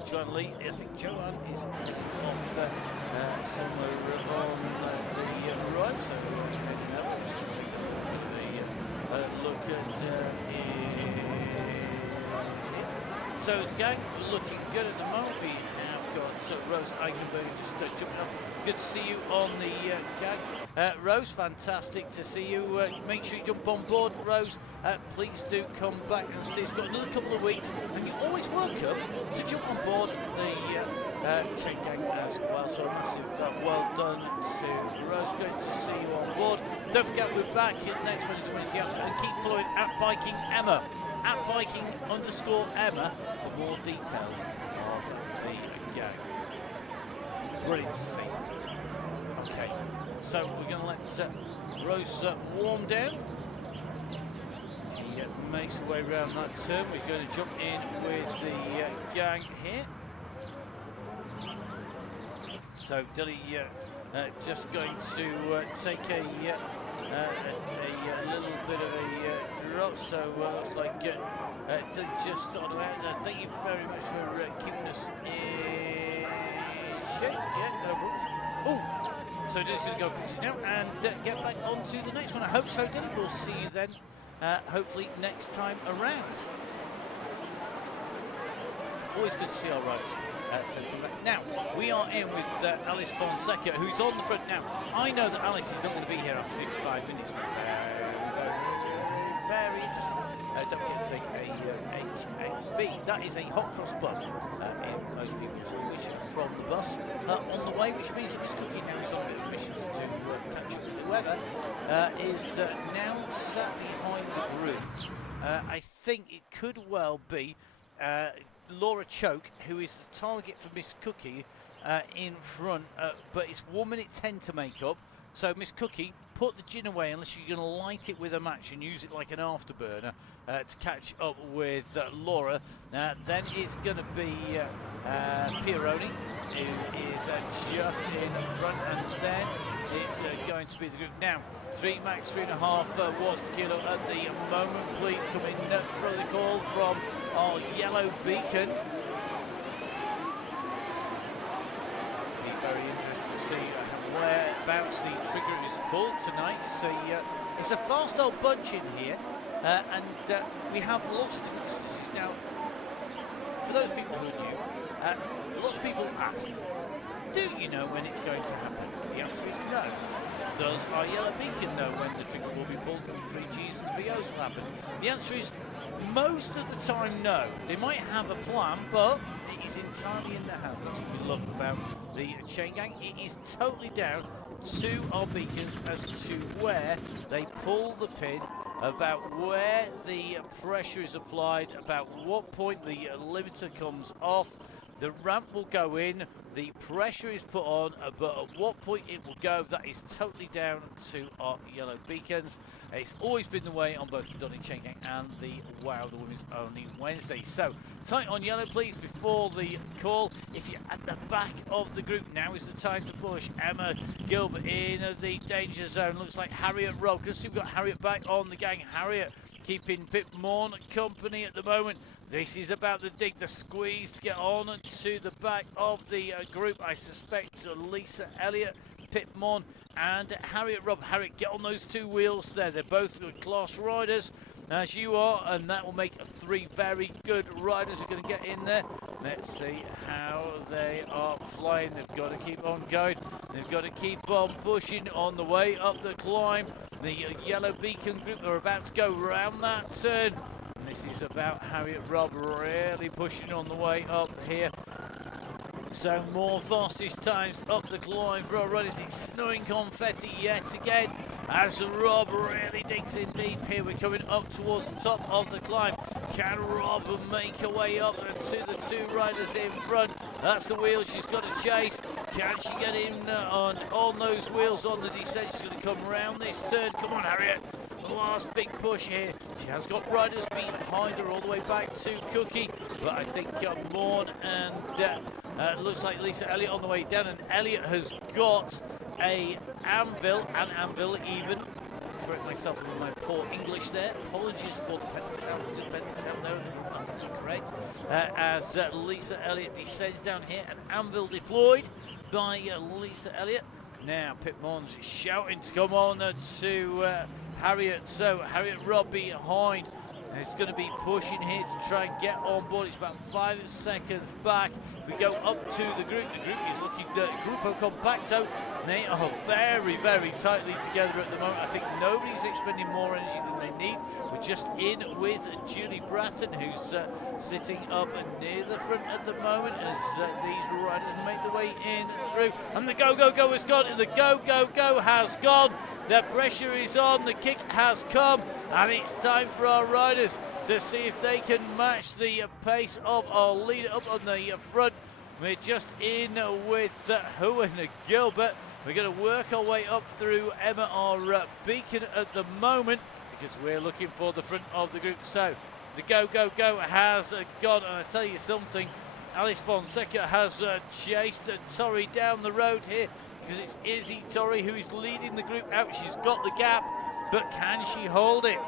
Joanne Lee, I think Joanne is heading off somewhere on the right, so heading over. Let's take a look at it. So the gang looking good at the moment. We have got Rose Eichenberger just jumping up. Good to see you on the gang. Rose, fantastic to see you. Make sure you jump on board, Rose. Please do come back and see us. We've got another couple of weeks, and you're always welcome to jump on board the Chaingang as well. So a massive well done to Rose. Good to see you on board. Don't forget, we're back next Wednesday afternoon. And keep following at Biking Emma, at Biking_Emma for more details of the gang. Brilliant to see. Okay. So we're going to let Rose warm down. She makes her way around that turn. We're going to jump in with the gang here. So Dilly just going to take a little bit of a drop. So looks like Dilly just started out. Thank you very much for keeping us in shape. Yeah, no problems. Oh. So Dylan's going to go fix it now and get back on to the next one. I hope so, Dylan. We'll see you then, hopefully next time around. Always good to see our riders. Now, we are in with Alice Fonseca, who's on the front now. I know that Alice is not going to be here after 55 minutes, but very interesting. Don't forget to take a HXB. That is a hot cross bun in most people's language from the bus on the way, which means that Miss Cookie now is on a mission to catch up with whoever is now sat behind the group. I think it could well be Laura Choke, who is the target for Miss Cookie in front, but it's 1 minute 10 to make up. So Miss Cookie put the gin away unless you're going to light it with a match and use it like an afterburner to catch up with Laura. Then it's going to be Pieroni, who is just in front, and then it's going to be the group now. 3 max 3.5 watts per kilo at the moment. Please come in for the call from our yellow beacon. Be very interesting to see whereabouts the trigger is pulled tonight. It's a fast old bunch in here, and we have lots of different distances. Now, for those people who are new, lots of people ask, do you know when it's going to happen? The answer is no. Does our yellow beacon know when the trigger will be pulled and 3 Gs and 3 Os will happen? The answer is most of the time no. They might have a plan, but it is entirely in their hands. That's what we love about the Chaingang. It is totally down to our beacons as to where they pull the pin, about where the pressure is applied, about what point the limiter comes off. The ramp will go in, the pressure is put on, but at what point it will go, that is totally down to our yellow beacons. It's always been the way on both the Donny Chaingang and the WOW, the Women's Only Wednesday. So, tight on yellow, please, before the call. If you're at the back of the group, now is the time to push. Emma Gilbert in the danger zone. Looks like Harriet Robb, because we've got Harriet back on the gang. Harriet keeping Pip Morn company at the moment. This is about the dig, the squeeze to get on to the back of the group. I suspect Lisa Elliott, Pip Mon and Harriet Robb. Harriet, get on those 2 wheels there. They're both good class riders, as you are, and that will make 3 very good riders who are going to get in there. Let's see how they are flying. They've got to keep on going. They've got to keep on pushing on the way up the climb. The yellow beacon group are about to go round that turn. This is about Harriet Robb really pushing on the way up here. So more fastest times up the climb for our runners. It's snowing confetti yet again as Robb really digs in deep here. We're coming up towards the top of the climb. Can Robb make her way up to the 2 riders in front? That's the wheel she's got to chase. Can she get in on those wheels on the descent? She's going to come around this turn. Come on, Harriet. Last big push here. She has got riders behind her all the way back to Cookie, but I think Morn and looks like Lisa Elliott on the way down, and Elliott has got a Anvil, even. Correct myself with my poor English there. Apologies for the pending sound, there, the grammatically correct. As Lisa Elliott descends down here, an Anvil deployed by Lisa Elliott. Now Pip Morn's shouting to come on to Harriet, so Harriet Robb behind. It's going to be pushing here to try and get on board. It's about 5 seconds back. If we go up to the group is looking Gruppo Compacto. They are very, very tightly together at the moment. I think nobody's expending more energy than they need. We're just in with Julie Bratton, who's sitting up near the front at the moment as these riders make their way in through. And the go, go, go has gone. The go, go, go has gone. The pressure is on, the kick has come, and it's time for our riders to see if they can match the pace of our leader up on the front. We're just in with Huen Gilbert. We're going to work our way up through Emma, our beacon at the moment, because we're looking for the front of the group. So the go, go, go has gone, and I tell you something, Alice Fonseca has chased Torrey down the road here, because it's Izzy Torrey who is leading the group out. She's got the gap, but can she hold it?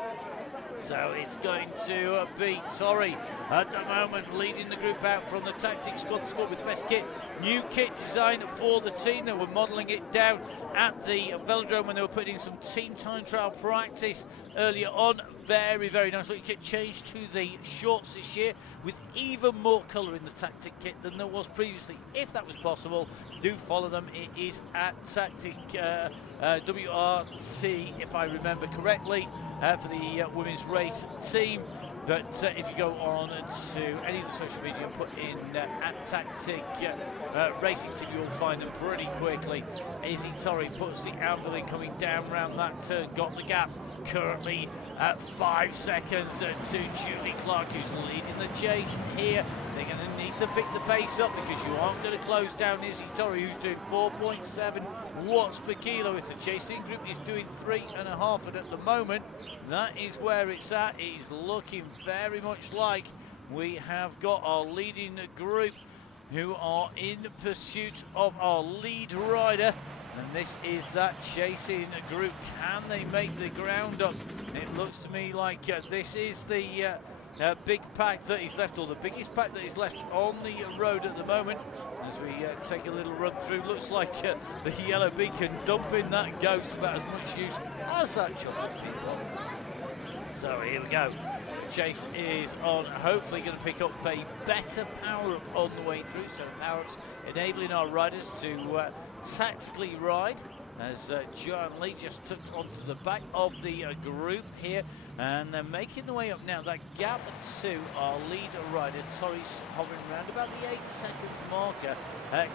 So it's going to be Torrey at the moment leading the group out from the Tactics Squad with best kit. New kit designed for the team. They were modelling it down at the velodrome when they were putting in some team time trial practice earlier on. Very, very nice looking kit. Changed to the shorts this year with even more colour in the Tactic kit than there was previously. If that was possible, do follow them. It is at Tactic WRT, if I remember correctly, for the women's race team. But if you go on to any of the social media and put in at Tactic Racing Team, you'll find them pretty quickly. Izzy Torrey puts the Anvil in, coming down round that turn, got the gap. Currently at 5 seconds to Julie Clark, who's leading the chase here. They're going to need to pick the pace up because you aren't going to close down Izzy Torrey, who's doing 4.7 watts per kilo. If the chasing group is doing 3.5, and at the moment, that is where it's at. It is looking very much like we have got our leading group who are in pursuit of our lead rider. And this is that chasing group. Can they make the ground up? It looks to me like this is the big pack that is left, or the biggest pack that is left on the road at the moment. As we take a little run through, looks like the yellow beacon dumping that ghost about as much use as that chocolate teapot. So here we go. The chase is on, hopefully going to pick up a better power-up on the way through. So the power-ups enabling our riders to tactically ride, as John Lee just tucks onto the back of the group here, and they're making the way up now. That gap to our lead rider, Torrey's hovering around about the 8 seconds marker.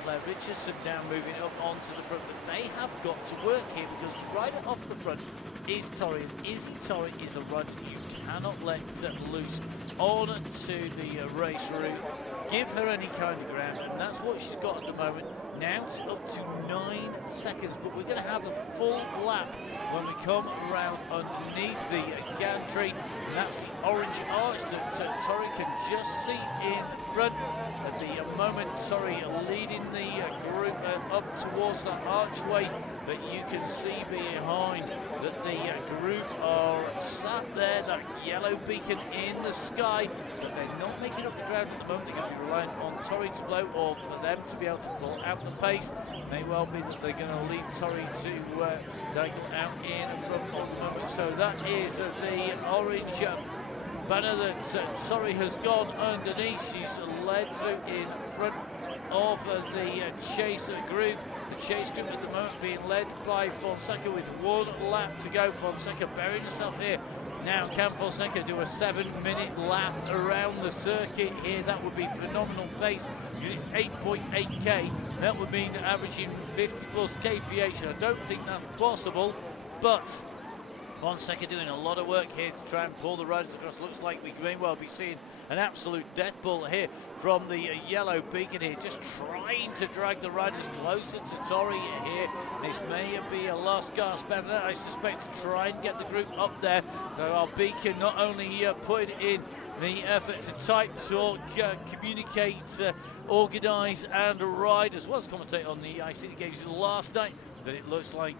Claire Richardson now moving up onto the front, but they have got to work here because right off the front is Torrey, and Izzy Torrey is a rider you cannot let loose on to the race route. Give her any kind of ground, and that's what she's got at the moment. Now it's up to 9 seconds, but we're going to have a full lap when we come around underneath the gantry. And that's the orange arch that Torrey can just see in front. At the moment, Torrey leading the group up towards that archway, but you can see behind that the group are sat there, that yellow beacon in the sky, but they're not making up the ground at the moment. They're going to be relying on Torrey to blow, or for them to be able to pull out the pace. May well be that they're going to leave Torrey to take out in front for the moment. So that is the orange banner that Torrey has gone underneath. She's led through in front of the chase group. The chase group at the moment being led by Fonseca with 1 lap to go. Fonseca burying herself here. Now can Fonseca do a 7-minute lap around the circuit here? That would be phenomenal pace. It's 8.8k. That would mean averaging 50 plus kph. I don't think that's possible, but Fonseca doing a lot of work here to try and pull the riders across. Looks like we may well be seeing an absolute death ball here from the yellow beacon here, just trying to drag the riders closer to Torrey here. This may be a last gasp effort, I suspect, to try and get the group up there. So our beacon not only putting in the effort to type, talk, communicate, organise and ride, as well as commentate on the ICT games last night. But it looks like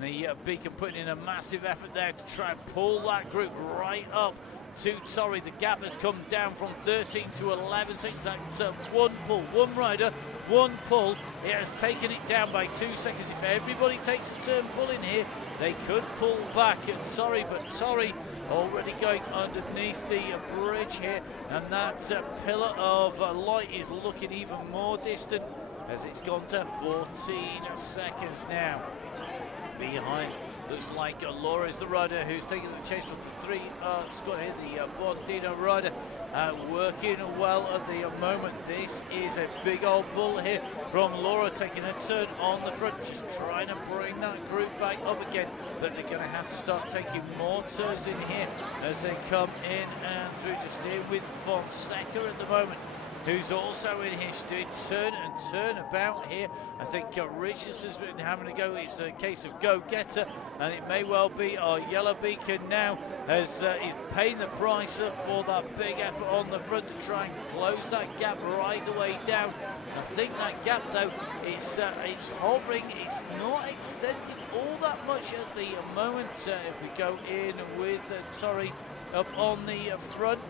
the beacon putting in a massive effort there to try and pull that group right up to Torrey. The gap has come down from 13 to 11 seconds. That's one pull, one rider, one pull. It has taken it down by 2 seconds. If everybody takes a turn pulling here, they could pull back at Torrey, but Torrey already going underneath the bridge here, and that pillar of light is looking even more distant as it's gone to 14 seconds now. Behind, looks like Laura is the rider who's taking the chase from the 3 squad here, the Bondino rider, working well at the moment. This is a big old pull here from Laura, taking a turn on the front, just trying to bring that group back up again, but they're going to have to start taking more turns in here as they come in and through. Just here with Fonseca at the moment, who's also in here. She's doing turn and turn about here. I think Richardson's been having a go. It's a case of go-getter, and it may well be our yellow beacon now as he's paying the price for that big effort on the front to try and close that gap right the way down. I think that gap, though, it's hovering. It's not extending all that much at the moment. If we go in with Torrey up on the front.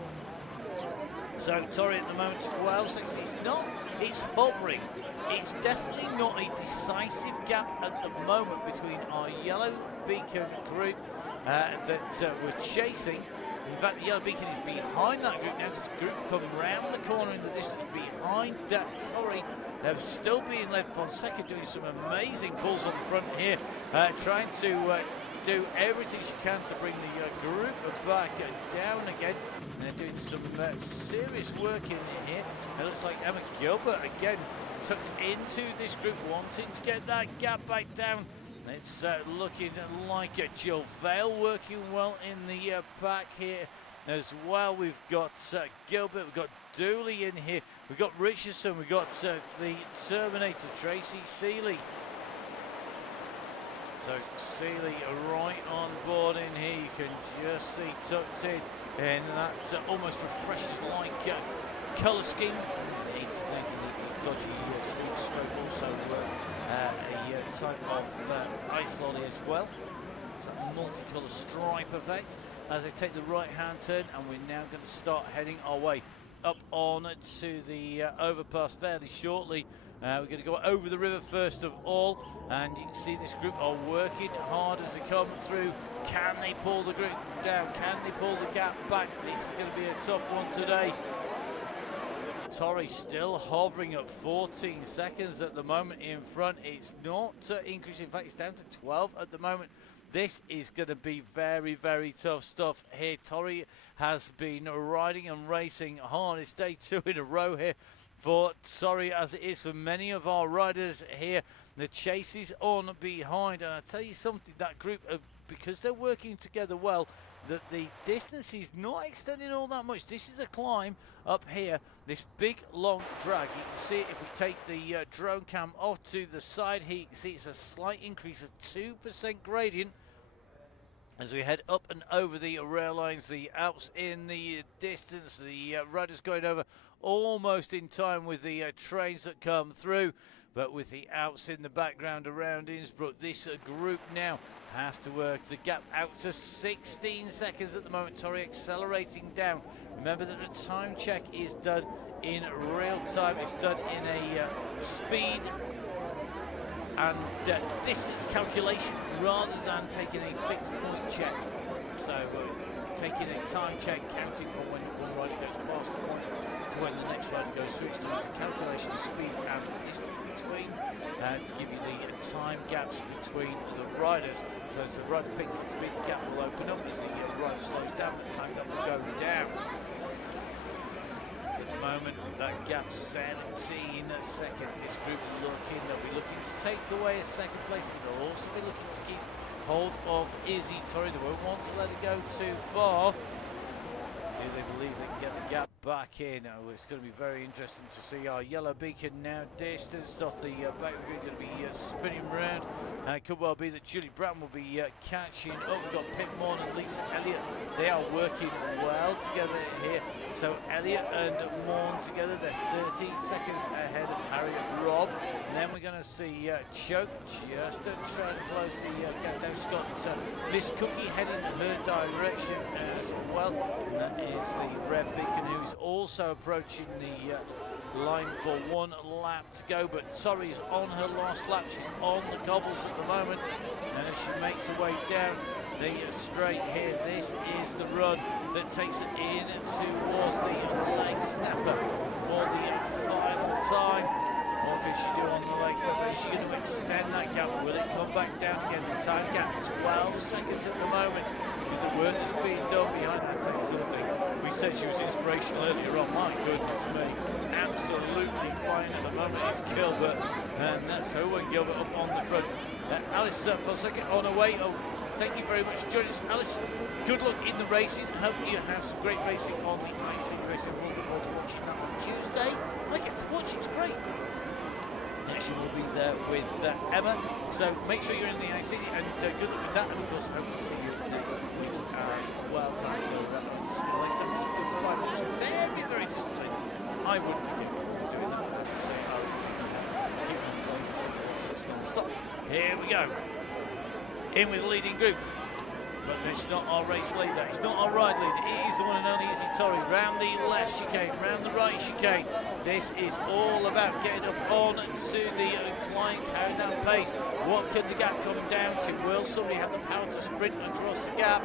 So Torrey at the moment 12 seconds. It's hovering. It's definitely not a decisive gap at the moment between our yellow beacon group that we're chasing. In fact, the yellow beacon is behind that group now, because the group come round the corner in the distance behind that Torrey. They're still being led. Fonseca doing some amazing pulls on the front here, trying to do everything she can to bring the group back down again. And they're doing some serious work in here. It looks like Emma Gilbert again tucked into this group, wanting to get that gap back down. It's looking like Jill Vale working well in the back here as well. We've got Gilbert, we've got Dooley in here We've got Richardson, we've got the Terminator, Tracy Seeley. So Seeley right on board in here. You can just see tucked in that almost refreshers-like colour scheme. 80 litres dodgy sweet stroke, also a type of ice lolly as well. It's that multicolour stripe effect as they take the right-hand turn, and we're now going to start heading our way up on to the overpass fairly shortly. We're going to go over the river first of all, and you can see this group are working hard as they come through. Can they pull the group down? Can they pull the gap back? This is going to be a tough one today. Torrey still hovering at 14 seconds at the moment in front. It's not increasing. In fact, it's down to 12 at the moment. This is going to be very, very tough stuff here. Torrey has been riding and racing hard. It's day 2 in a row here for Torrey, as it is for many of our riders here. The chase is on behind, and I tell you something, that group, because they're working together well, that the distance is not extending all that much. This is a climb up here, this big long drag. You can see it if we take the drone cam off to the side here. You can see it's a slight increase of 2% gradient as we head up and over the rail lines. The Alps in the distance, the riders going over almost in time with the trains that come through, but with the Alps in the background around Innsbruck, this group now have to work the gap out to 16 seconds at the moment. Torrey accelerating down. Remember that the time check is done in real time. It's done in a speed and distance calculation rather than taking a fixed point check. So taking a time check, counting from when one rider goes past the point to when the next rider goes through. It's done as a calculation of speed and distance between to give you the time gaps between the riders. So as the rider picks up speed, the gap will open up. As the rider slows down, the time gap will go down. So at the moment, that gap 17 seconds. This group they'll be looking to take away a second place, but they'll also be looking to keep hold of Izzy Torrey. They won't want to let it go too far. Do they believe they can get the gap back in? Oh, it's going to be very interesting to see our yellow beacon now distanced off the back of the grid, going to be spinning round. It could well be that Julie Brown will be catching up. We've got Pip Morn and Lisa Elliott. They are working well together here. So Elliott and Morn together, they're 13 seconds ahead of Harriet Robb. And then we're going to see Choke just trying to close the gap down. She's got Miss Cookie heading her direction as well. And that is the red beacon, who is also approaching the line for one lap to go, but Torrey's on her last lap. She's on the cobbles at the moment, and as she makes her way down the straight here, this is the run that takes her in towards the leg snapper for the final time. What can she do on the leg snapper? Is she going to extend that gap? Will it come back down again? The time gap 12 seconds at the moment. With the work that's being done behind that, tell you something. We said she was inspirational earlier on. My goodness me, absolutely flying at the moment is Gilbert, and that's Owen Gilbert up on the front. Alice Fonseca on her way. Oh, thank you very much for joining us, Alice. Good luck in the racing. Hope you have some great racing on the IC Racing. We'll look forward to watching that on Tuesday. I get to watch it, it's great. Next year we'll be there with Emma, so make sure you're in the IC, and good luck with that, and of course hope to see you next week as well. Time for that small extra 1:45 minutes. Very, very disciplined. I wouldn't be doing that. I have to say, keep on playing such non-stop. Here we go. In with the leading group. But it's not our race leader, it's not our ride leader, it is the one and only Izzy Torrey. Round the left chicane, round the right chicane. This is all about getting up on to the climb countdown pace. What could the gap come down to? Will somebody have the power to sprint across the gap?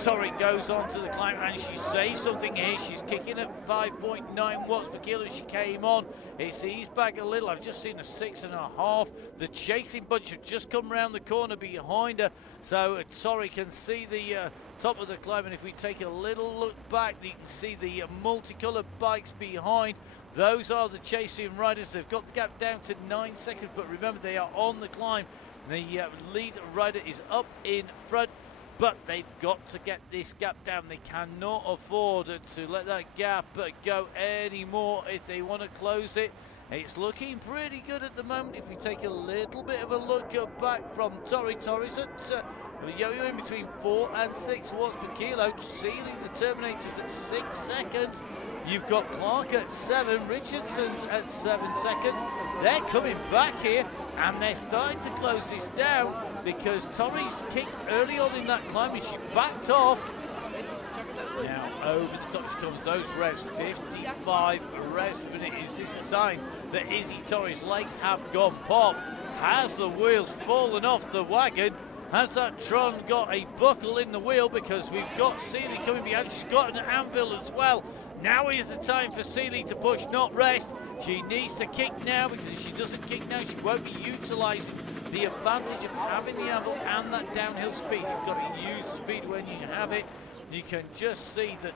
Torrey goes on to the climb, and she saves something here. She's kicking at 5.9 watts per kilo. She came on. It's eased back a little. I've just seen a 6.5. The chasing bunch have just come round the corner behind her, so Torrey can see the top of the climb. And if we take a little look back, you can see the multicoloured bikes behind. Those are the chasing riders. They've got the gap down to 9 seconds, but remember, they are on the climb. The lead rider is up in front. but they've got to get this gap down. They cannot afford to let that gap go anymore if they want to close it. It's looking pretty good at the moment. If you take a little bit of a look back from Torri's at yo-yo in between 4 and 6 watts per kilo. Sealy the Terminators at 6 seconds. You've got Clark at 7, Richardson's at 7 seconds. They're coming back here, and they're starting to close this down because Torri's kicked early on in that climb and she backed off. Now over the top she comes, those revs, 55 revs per minute. Is this a sign that Izzy Torri's legs have gone pop? Has the wheels fallen off the wagon? Has that Tron got a buckle in the wheel? Because we've got Sealy coming behind. She's got an anvil as well. Now is the time for Sealy to push, not rest. She needs to kick now, because if she doesn't kick now, she won't be utilising the advantage of having the anvil and that downhill speed. You've got to use speed when you have it. You can just see that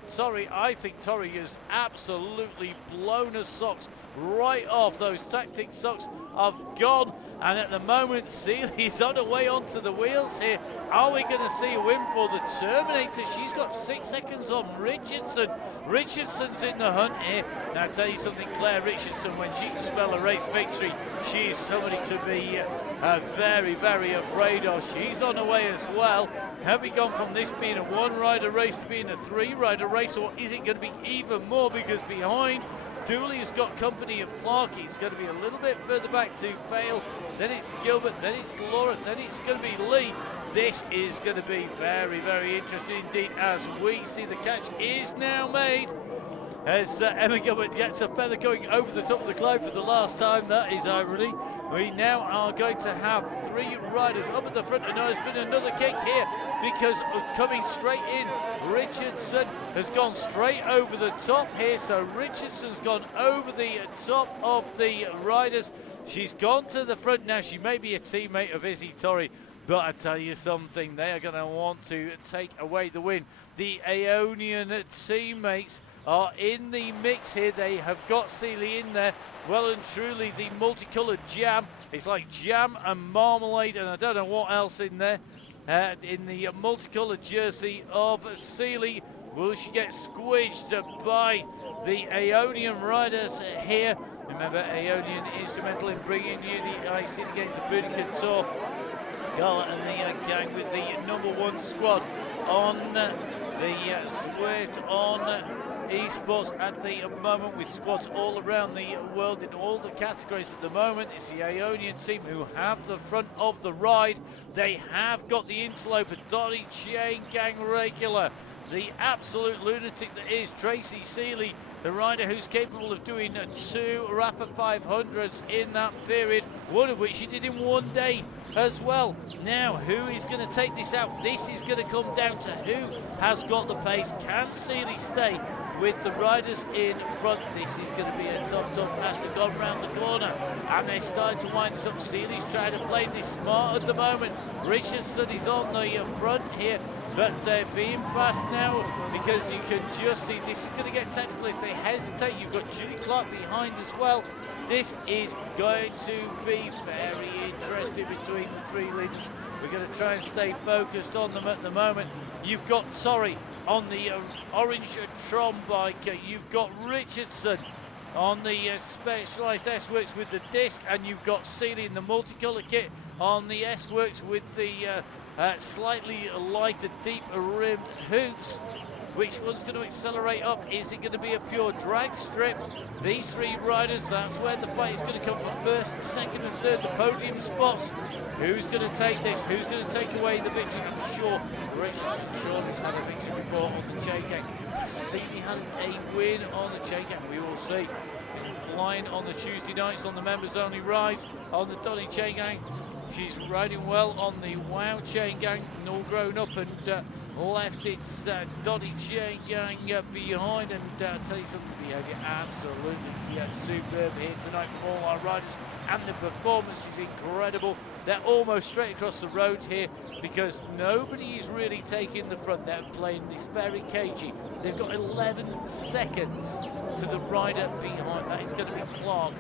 I think Torri has absolutely blown her socks right off. Those tactic socks have gone. And at the moment, Sealy's on her way onto the wheels here. Are we going to see a win for the Terminator? She's got 6 seconds on Richardson. Richardson's in the hunt here. Now, I'll tell you something, Claire Richardson, when she can spell a race victory, she is somebody to be very, very afraid of. She's on her way as well. Have we gone from this being a 1-rider race to being a 3-rider race, or is it going to be even more? Because behind, Dooley has got company of Clark. It's going to be a little bit further back to Vale. Then it's Gilbert, then it's Laura, then it's going to be Lee. This is going to be very, very interesting indeed, as we see the catch is now made. As Emma Gilbert gets a feather going over the top of the climb for the last time. That is irony. We now are going to have 3 riders up at the front, and there's been another kick here because coming straight in, Richardson has gone straight over the top here. So Richardson's gone over the top of the riders. She's gone to the front now. She may be a teammate of Izzy Torri, but I tell you something, they are going to want to take away the win. The Aeonian teammates are in the mix here. They have got Sealy in there. Well and truly, the multicoloured jam. It's like jam and marmalade, and I don't know what else in there. In the multicoloured jersey of Sealy. Will she get squished by the Aeonian riders here? Remember, Aeonian instrumental in bringing you the IC against the Boudica Tour. Gala and the gang with the #1 squad on the Zwift, on esports at the moment, with squads all around the world in all the categories at the moment. It's the Aeonian team who have the front of the ride. They have got the interloper, Donny Chaingang regular, the absolute lunatic that is Tracy Sealy, the rider who's capable of doing 2 Rafa 500s in that period, one of which she did in 1 day as well. Now, who is going to take this out? This is going to come down to who has got the pace. Can Sealy stay with the riders in front? This is going to be a tough as they've gone round the corner, and they're starting to wind this up. Sealy's trying to play this smart at the moment. Richardson is on the front here, but they're being passed now because you can just see this is going to get tactical if they hesitate. You've got Julie Clark behind as well. This is going to be very interesting between the 3 leaders. We're going to try and stay focused on them at the moment. You've got Torri on the orange Tron bike. You've got Richardson on the Specialized S-Works with the disc, and you've got Sealy in the multicoloured kit on the S-Works with the slightly lighter, deep-rimmed hoops. Which one's going to accelerate up? Is it going to be a pure drag strip? These 3 riders, that's where the fight is going to come for first, second and third, the podium spots. Who's going to take this? Who's going to take away the victory? I'm sure Richardson surely's had a victory before on the Chaingang. Sealy had a win on the Chaingang. We will see. Flying on the Tuesday nights on the members only rides on the Donny Chaingang. She's riding well on the Wow Chaingang, all grown up, and left its Donny Chaingang behind. And I'll tell you something, behaviour absolutely superb here tonight from all our riders, and the performance is incredible. They're almost straight across the road here because nobody is really taking the front. They're playing this very cagey. They've got 11 seconds to the rider behind. That is going to be Clark.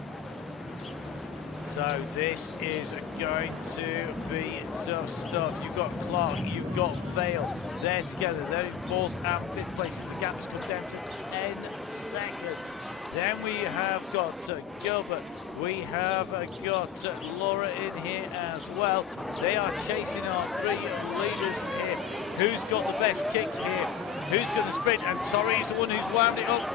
So this is going to be tough stuff. You've got Clark, you've got Vale. They're together. They're in 4th and 5th places. The gap's come down to 10 seconds. Then we have got Gilbert. We have got Laura in here as well. They are chasing our 3 leaders here. Who's got the best kick here? Who's going to sprint? And Tori is the one who's wound it up.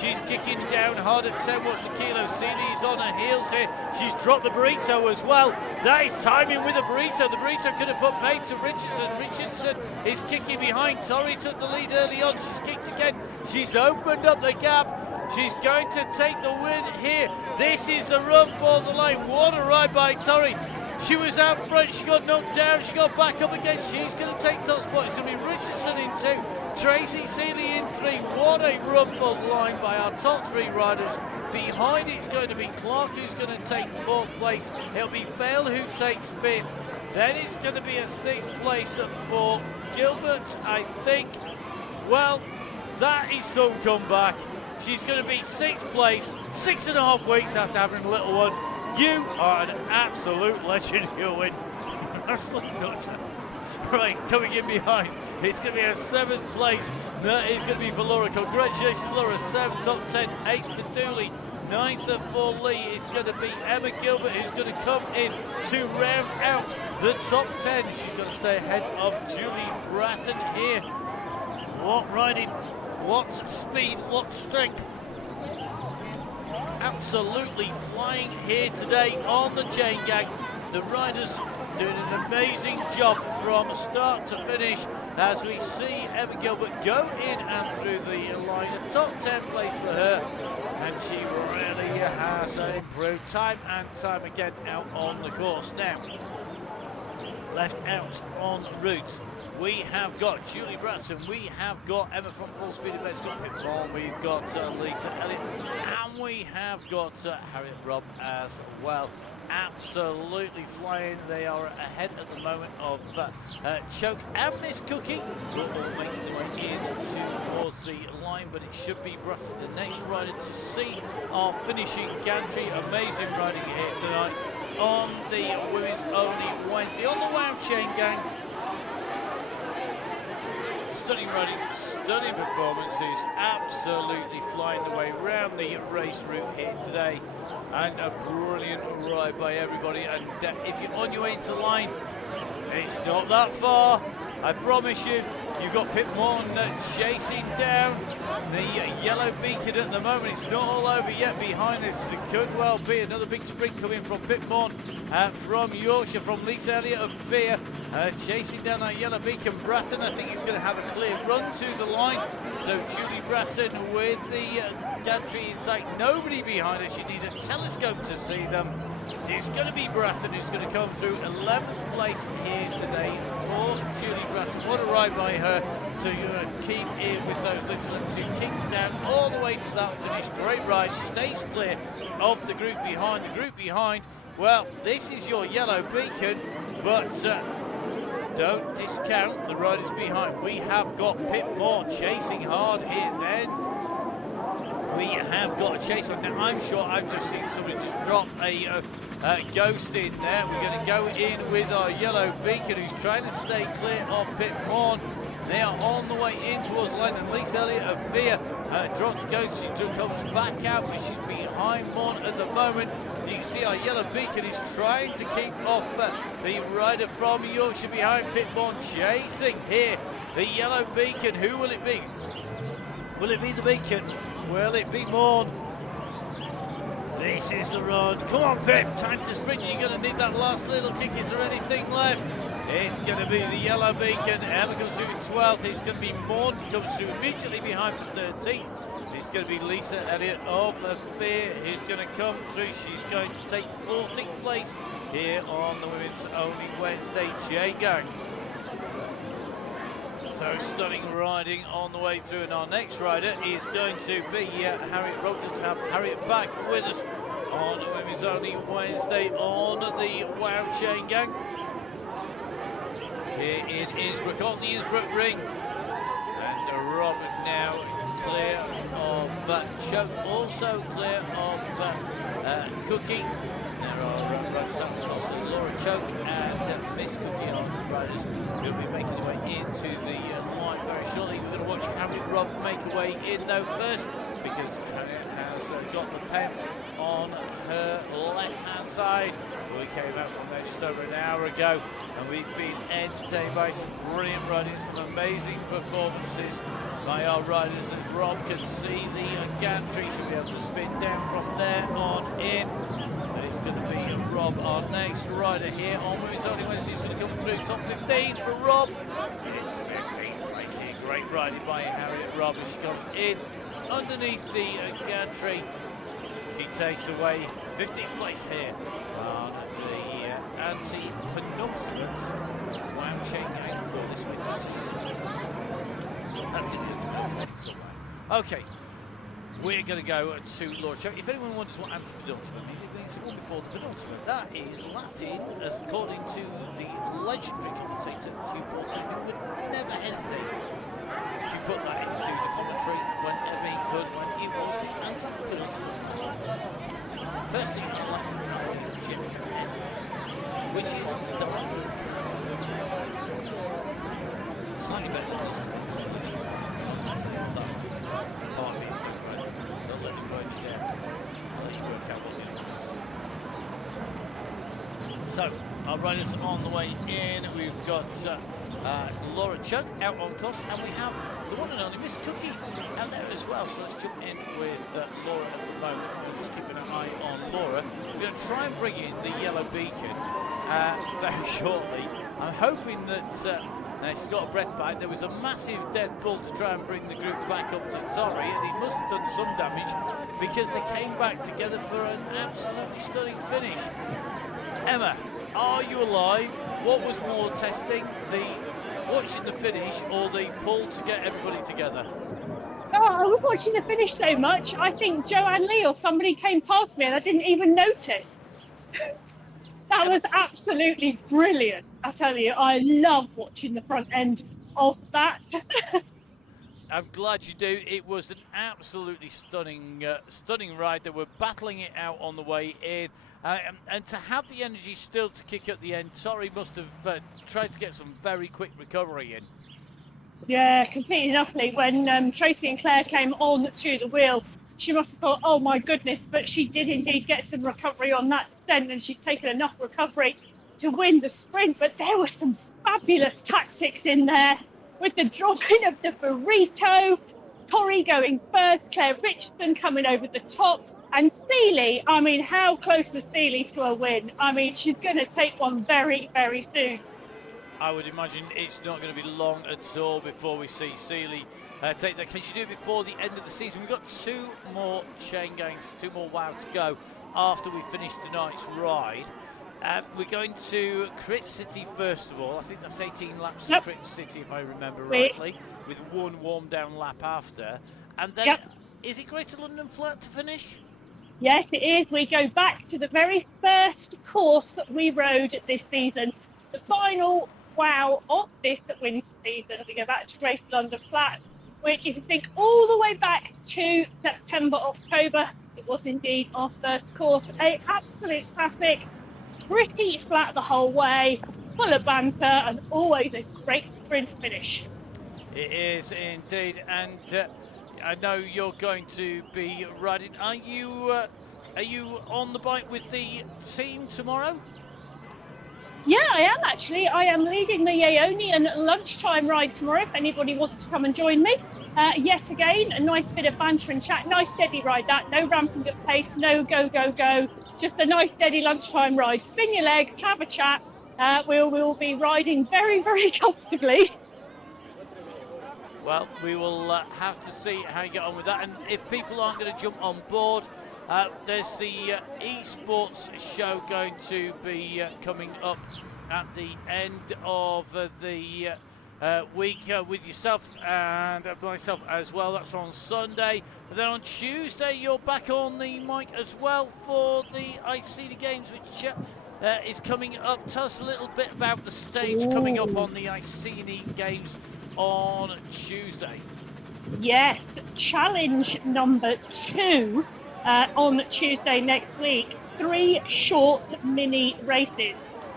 She's kicking down hard at 10 watts the kilo. Seeley's on her heels here. She's dropped the burrito as well. That is timing with the burrito. The burrito could have put pain to Richardson. Richardson is kicking behind. Tori took the lead early on. She's kicked again. She's opened up the gap. She's going to take the win here. This is the run for the line. What a ride by Tori. She was out front. She got knocked down. She got back up again. She's going to take top spot. It's going to be Richardson in 2. Tracy Seeley in 3. What a run for the line by our top 3 riders. Behind it's going to be Clark who's going to take 4th place. It'll be Vale who takes 5th. Then it's going to be a 6th place for Gilbert, I think. Well, that is some comeback. She's going to be 6th place, 6.5 weeks after having a little one. You are an absolute legend, you win. Absolutely nuts. Right, coming in behind, it's going to be a 7th place. That is going to be for Laura. Congratulations, Laura. 7th, top 10, 8th for Dooley, 9th for Lee. It's going to be Emma Gilbert who's going to come in to round out the top 10. She's going to stay ahead of Julie Bratton here. What riding, what speed, what strength. Absolutely flying here today on the Chaingang. The riders doing an amazing job from start to finish as we see Emma Gilbert go in and through the line. A top 10 place for her, and she really has improved time and time again out on the course. Now, left out on route, we have got Julie Bratton, we have got Emma from Full Speed Events, we've got Pip Vaughan, we've got Lisa Elliott, and we have got Harriet Robb as well. Absolutely flying. They are ahead at the moment of Choke and Miss Cookie. Will all make their way in towards the line, but it should be Bratton, the next rider to see our finishing gantry. Amazing riding here tonight on the Women's Only Wednesday on the Wow Chaingang. Stunning riding, stunning performances, absolutely flying the way around the race route here today, and a brilliant ride by everybody. And if you're on your way into line, it's not that far, I promise you. You've got Pip Morton chasing down the yellow beacon at the moment. It's not all over yet behind this. It could well be another big sprint coming from Pip Morton from Yorkshire, from Lisa Elliott of Fear. Chasing down that yellow beacon. Bratton, I think, is going to have a clear run to the line. So Julie Bratton with the gantry in sight. Nobody behind us. You need a telescope to see them. It's going to be Bratton who's going to come through 11th place here today for Julie Bratton. What a ride by her to keep in with those little and to kick down all the way to that finish. Great ride. She stays clear of the group behind. The group behind, well, this is your yellow beacon, but don't discount the riders behind. We have got Pip Moore chasing hard here. Then we have got a chase on. Now, I'm sure I've just seen somebody just drop a ghost in there. We're going to go in with our yellow beacon who's trying to stay clear of Pip Moore. They are on the way in towards the line, and Lisa Elliott of Fear drops ghost. She comes back out, but she's behind Moore at the moment. You can see our yellow beacon is trying to keep off the rider from Yorkshire behind. Pip Moore chasing here. The yellow beacon, who will it be? Will it be the beacon? Will it be Moore? This is the run. Come on, Pip. Time to sprint. You're going to need that last little kick. Is there anything left? It's going to be the yellow beacon. Emma comes through 12th. It's going to be Moore. Comes through immediately behind for 13th. It's going to be Lisa Elliott of Fear who's going to come through. She's going to take 14th place here on the Women's Only Wednesday Chaingang. So stunning riding on the way through, and our next rider is going to be Harriet Robertson. To have Harriet back with us on the Women's Only Wednesday on the Wow Chaingang here in Innsbruck on the Innsbruck Ring. And Robert now clear of Choke, also clear of Cookie. There are riders on the course, Laura Choke and Miss Cookie are riders who will be making their way into the line very shortly. We're going to watch Harriet Robb make her way in though first, because Harriet has got the pens on her left-hand side. We came out from there just over an hour ago, and we've been entertained by some brilliant riding, some amazing performances by our riders. As Rob can see the gantry, she'll be able to spin down from there on in. And it's going to be Rob, our next rider here on Women's Only Wednesday. He's going to come through top 15 for Rob. Yes, 15th place here. Great riding by Harriet Robb as she comes in underneath the gantry. She takes away 15th place here on the anti-penultimate Donny Chaingang for this winter season. That's going to be penultimate somewhere. Okay, we're going to go to Laura Choke. If anyone wonders what anti-penultimate means, it means the one before the penultimate. That is Latin, as according to the legendary commentator Hugh Porter, who would never hesitate to put that into the commentary whenever he could, when he was the anti-penultimate. Personally, I like Jet S, which is Diana's cast. Slightly better than his which is part of his doing right. Don't let him merge down. I'll let you work out what the other is. So, our riders on the way in. We've got Laura Choke out on course, and we have the one and only Miss Cookie out there as well. So let's jump in with Laura at the moment. We're just keeping an eye on Laura. We're going to try and bring in the yellow beacon very shortly. I'm hoping that she's got a breath back. There was a massive death bull to try and bring the group back up to Torrey, and he must have done some damage because they came back together for an absolutely stunning finish. Emma, are you alive? What was more testing, watching the finish or the pull to get everybody together? Oh, I was watching the finish so much, I think Joanne Lee or somebody came past me and I didn't even notice. That was absolutely brilliant. I tell you, I love watching the front end of that. I'm glad you do. It was an absolutely stunning ride. They were battling it out on the way in. And to have the energy still to kick at the end, Torrey must have tried to get some very quick recovery in. Yeah, completely and utterly. When Tracy and Claire came on to the wheel, she must have thought, oh my goodness, but she did indeed get some recovery on that descent, and she's taken enough recovery to win the sprint. But there were some fabulous tactics in there with the dropping of the burrito, Torrey going first, Claire Richardson coming over the top, and Seeley, I mean, how close was Seeley to a win? I mean, she's going to take one very, very soon. I would imagine it's not going to be long at all before we see Seeley take that. Can she do it before the end of the season? We've got two more Chaingangs, two more WOW to go after we finish tonight's ride. We're going to Crit City first of all. I think that's 18 laps of Crit City, if I remember rightly, with one warm down lap after. And then, is it Greater London Flat to finish? Yes, it is. We go back to the very first course we rode this season. The final WOW of this winter season. We go back to Greater London Flat, which if you think all the way back to September, October, it was indeed our first course. An absolute classic, pretty flat the whole way, full of banter, and always a great sprint finish. It is indeed, and I know you're going to be riding. Are you on the bike with the team tomorrow? Yeah, I am actually. I am leading the Aeonian lunchtime ride tomorrow if anybody wants to come and join me. Yet again, a nice bit of banter and chat. Nice steady ride that. No ramping at pace, no go, go, go. Just a nice steady lunchtime ride. Spin your legs, have a chat. We'll be riding very, very comfortably. Well, we will have to see how you get on with that. And if people aren't going to jump on board, there's the esports show going to be coming up at the end of the week with yourself and myself as well. That's on Sunday. And then on Tuesday, you're back on the mic as well for the Iceni Games, which is coming up. Tell us a little bit about the stage coming up on the Iceni Games on Tuesday. Yes, challenge number 2 on Tuesday next week. 3 short mini races,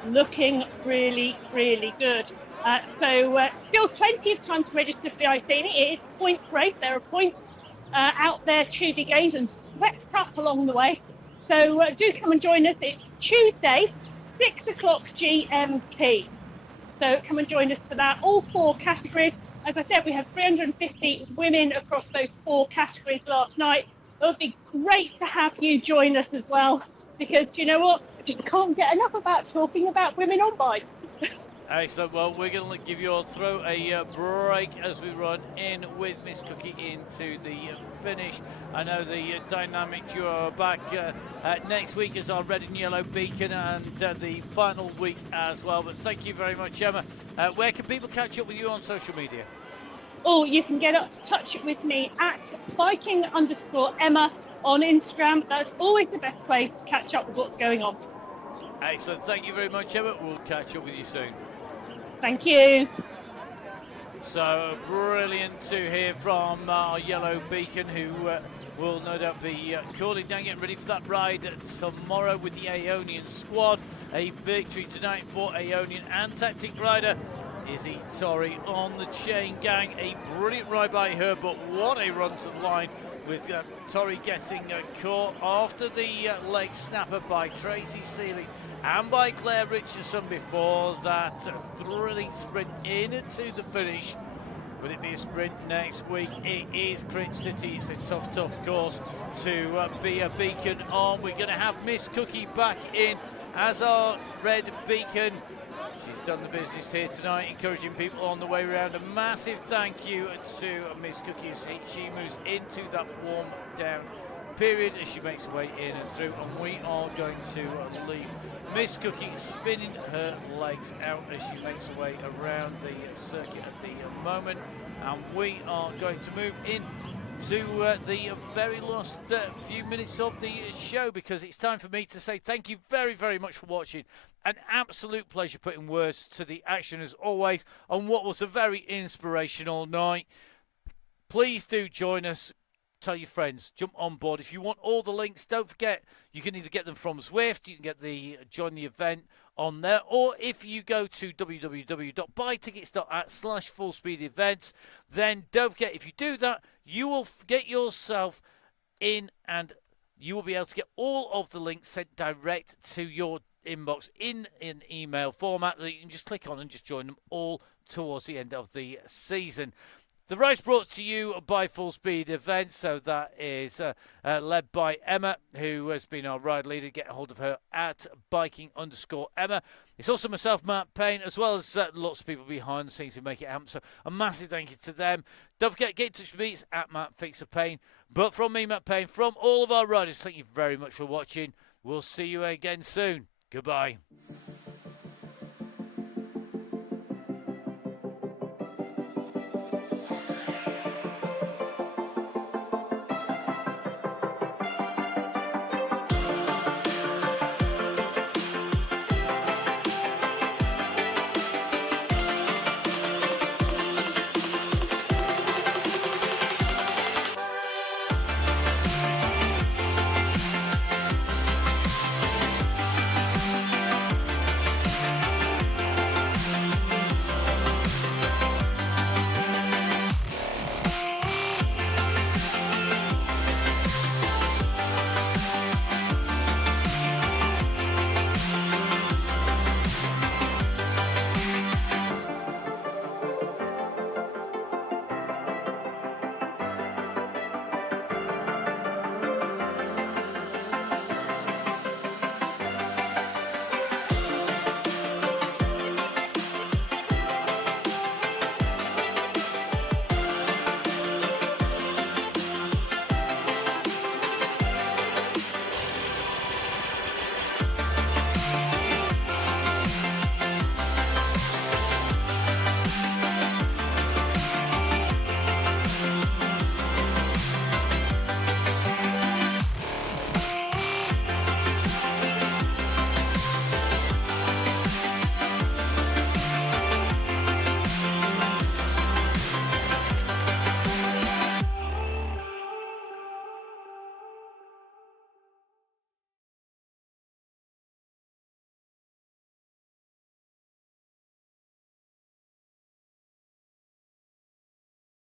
looking really, really good. So still plenty of time to register for the Iceni. It is a points race. There are points out there to be gained and swept up along the way. So do come and join us. It's Tuesday, 6 o'clock GMT. So come and join us for that. All 4 categories. As I said, we have 350 women across those 4 categories last night. It would be great to have you join us as well, because you know what? I just can't get enough about talking about women on bikes. Excellent. Well, we're going to give you throw a break as we run in with Miss Cookie into the finish. I know the dynamic duo are back next week as our red and yellow beacon, and the final week as well. But thank you very much, Emma. Where can people catch up with you on social media? Oh, you can get in touch with me at biking_Emma on Instagram. That's always the best place to catch up with what's going on. Excellent. Thank you very much, Emma. We'll catch up with you soon. Thank you. So brilliant to hear from our yellow beacon, who will no doubt be cooling down, getting ready for that ride tomorrow with the Aeonian squad. A victory tonight for Aeonian and tactic rider Izzy Torrey on the Chaingang. A brilliant ride by her, but what a run to the line, with Torrey getting caught after the leg snapper by Tracy Seeley and by Claire Richardson before that thrilling sprint into the finish. Will it be a sprint next week? It is Crit City. It's a tough course to be a beacon on. We're going to have Miss Cookie back in as our red beacon. She's done the business here tonight, encouraging people on the way around. A massive thank you to Miss Cookie as she moves into that warm down period as she makes her way in and through, and we are going to leave Miss Cookie spinning her legs out as she makes her way around the circuit at the moment, and we are going to move in to the very last few minutes of the show, because it's time for me to say thank you very much for watching. An absolute pleasure putting words to the action as always on what was a very inspirational night. Please do join us. Tell your friends, jump on board. If you want all the links, don't forget, you can either get them from Zwift, you can get the join the event on there, or if you go to www.buytickets.at/fullspeedevents, then don't forget, if you do that, you will get yourself in, and you will be able to get all of the links sent direct to your inbox in an email format that you can just click on and just join them all towards the end of the season. The race brought to you by Full Speed Events, so that is led by Emma, who has been our ride leader. Get a hold of her at biking_Emma. It's also myself, Matt Payne, as well as lots of people behind the scenes who make it happen. So a massive thank you to them. Don't forget, get in touch with me. It's at Matt Fixer Payne. But from me, Matt Payne, from all of our riders, thank you very much for watching. We'll see you again soon. Goodbye.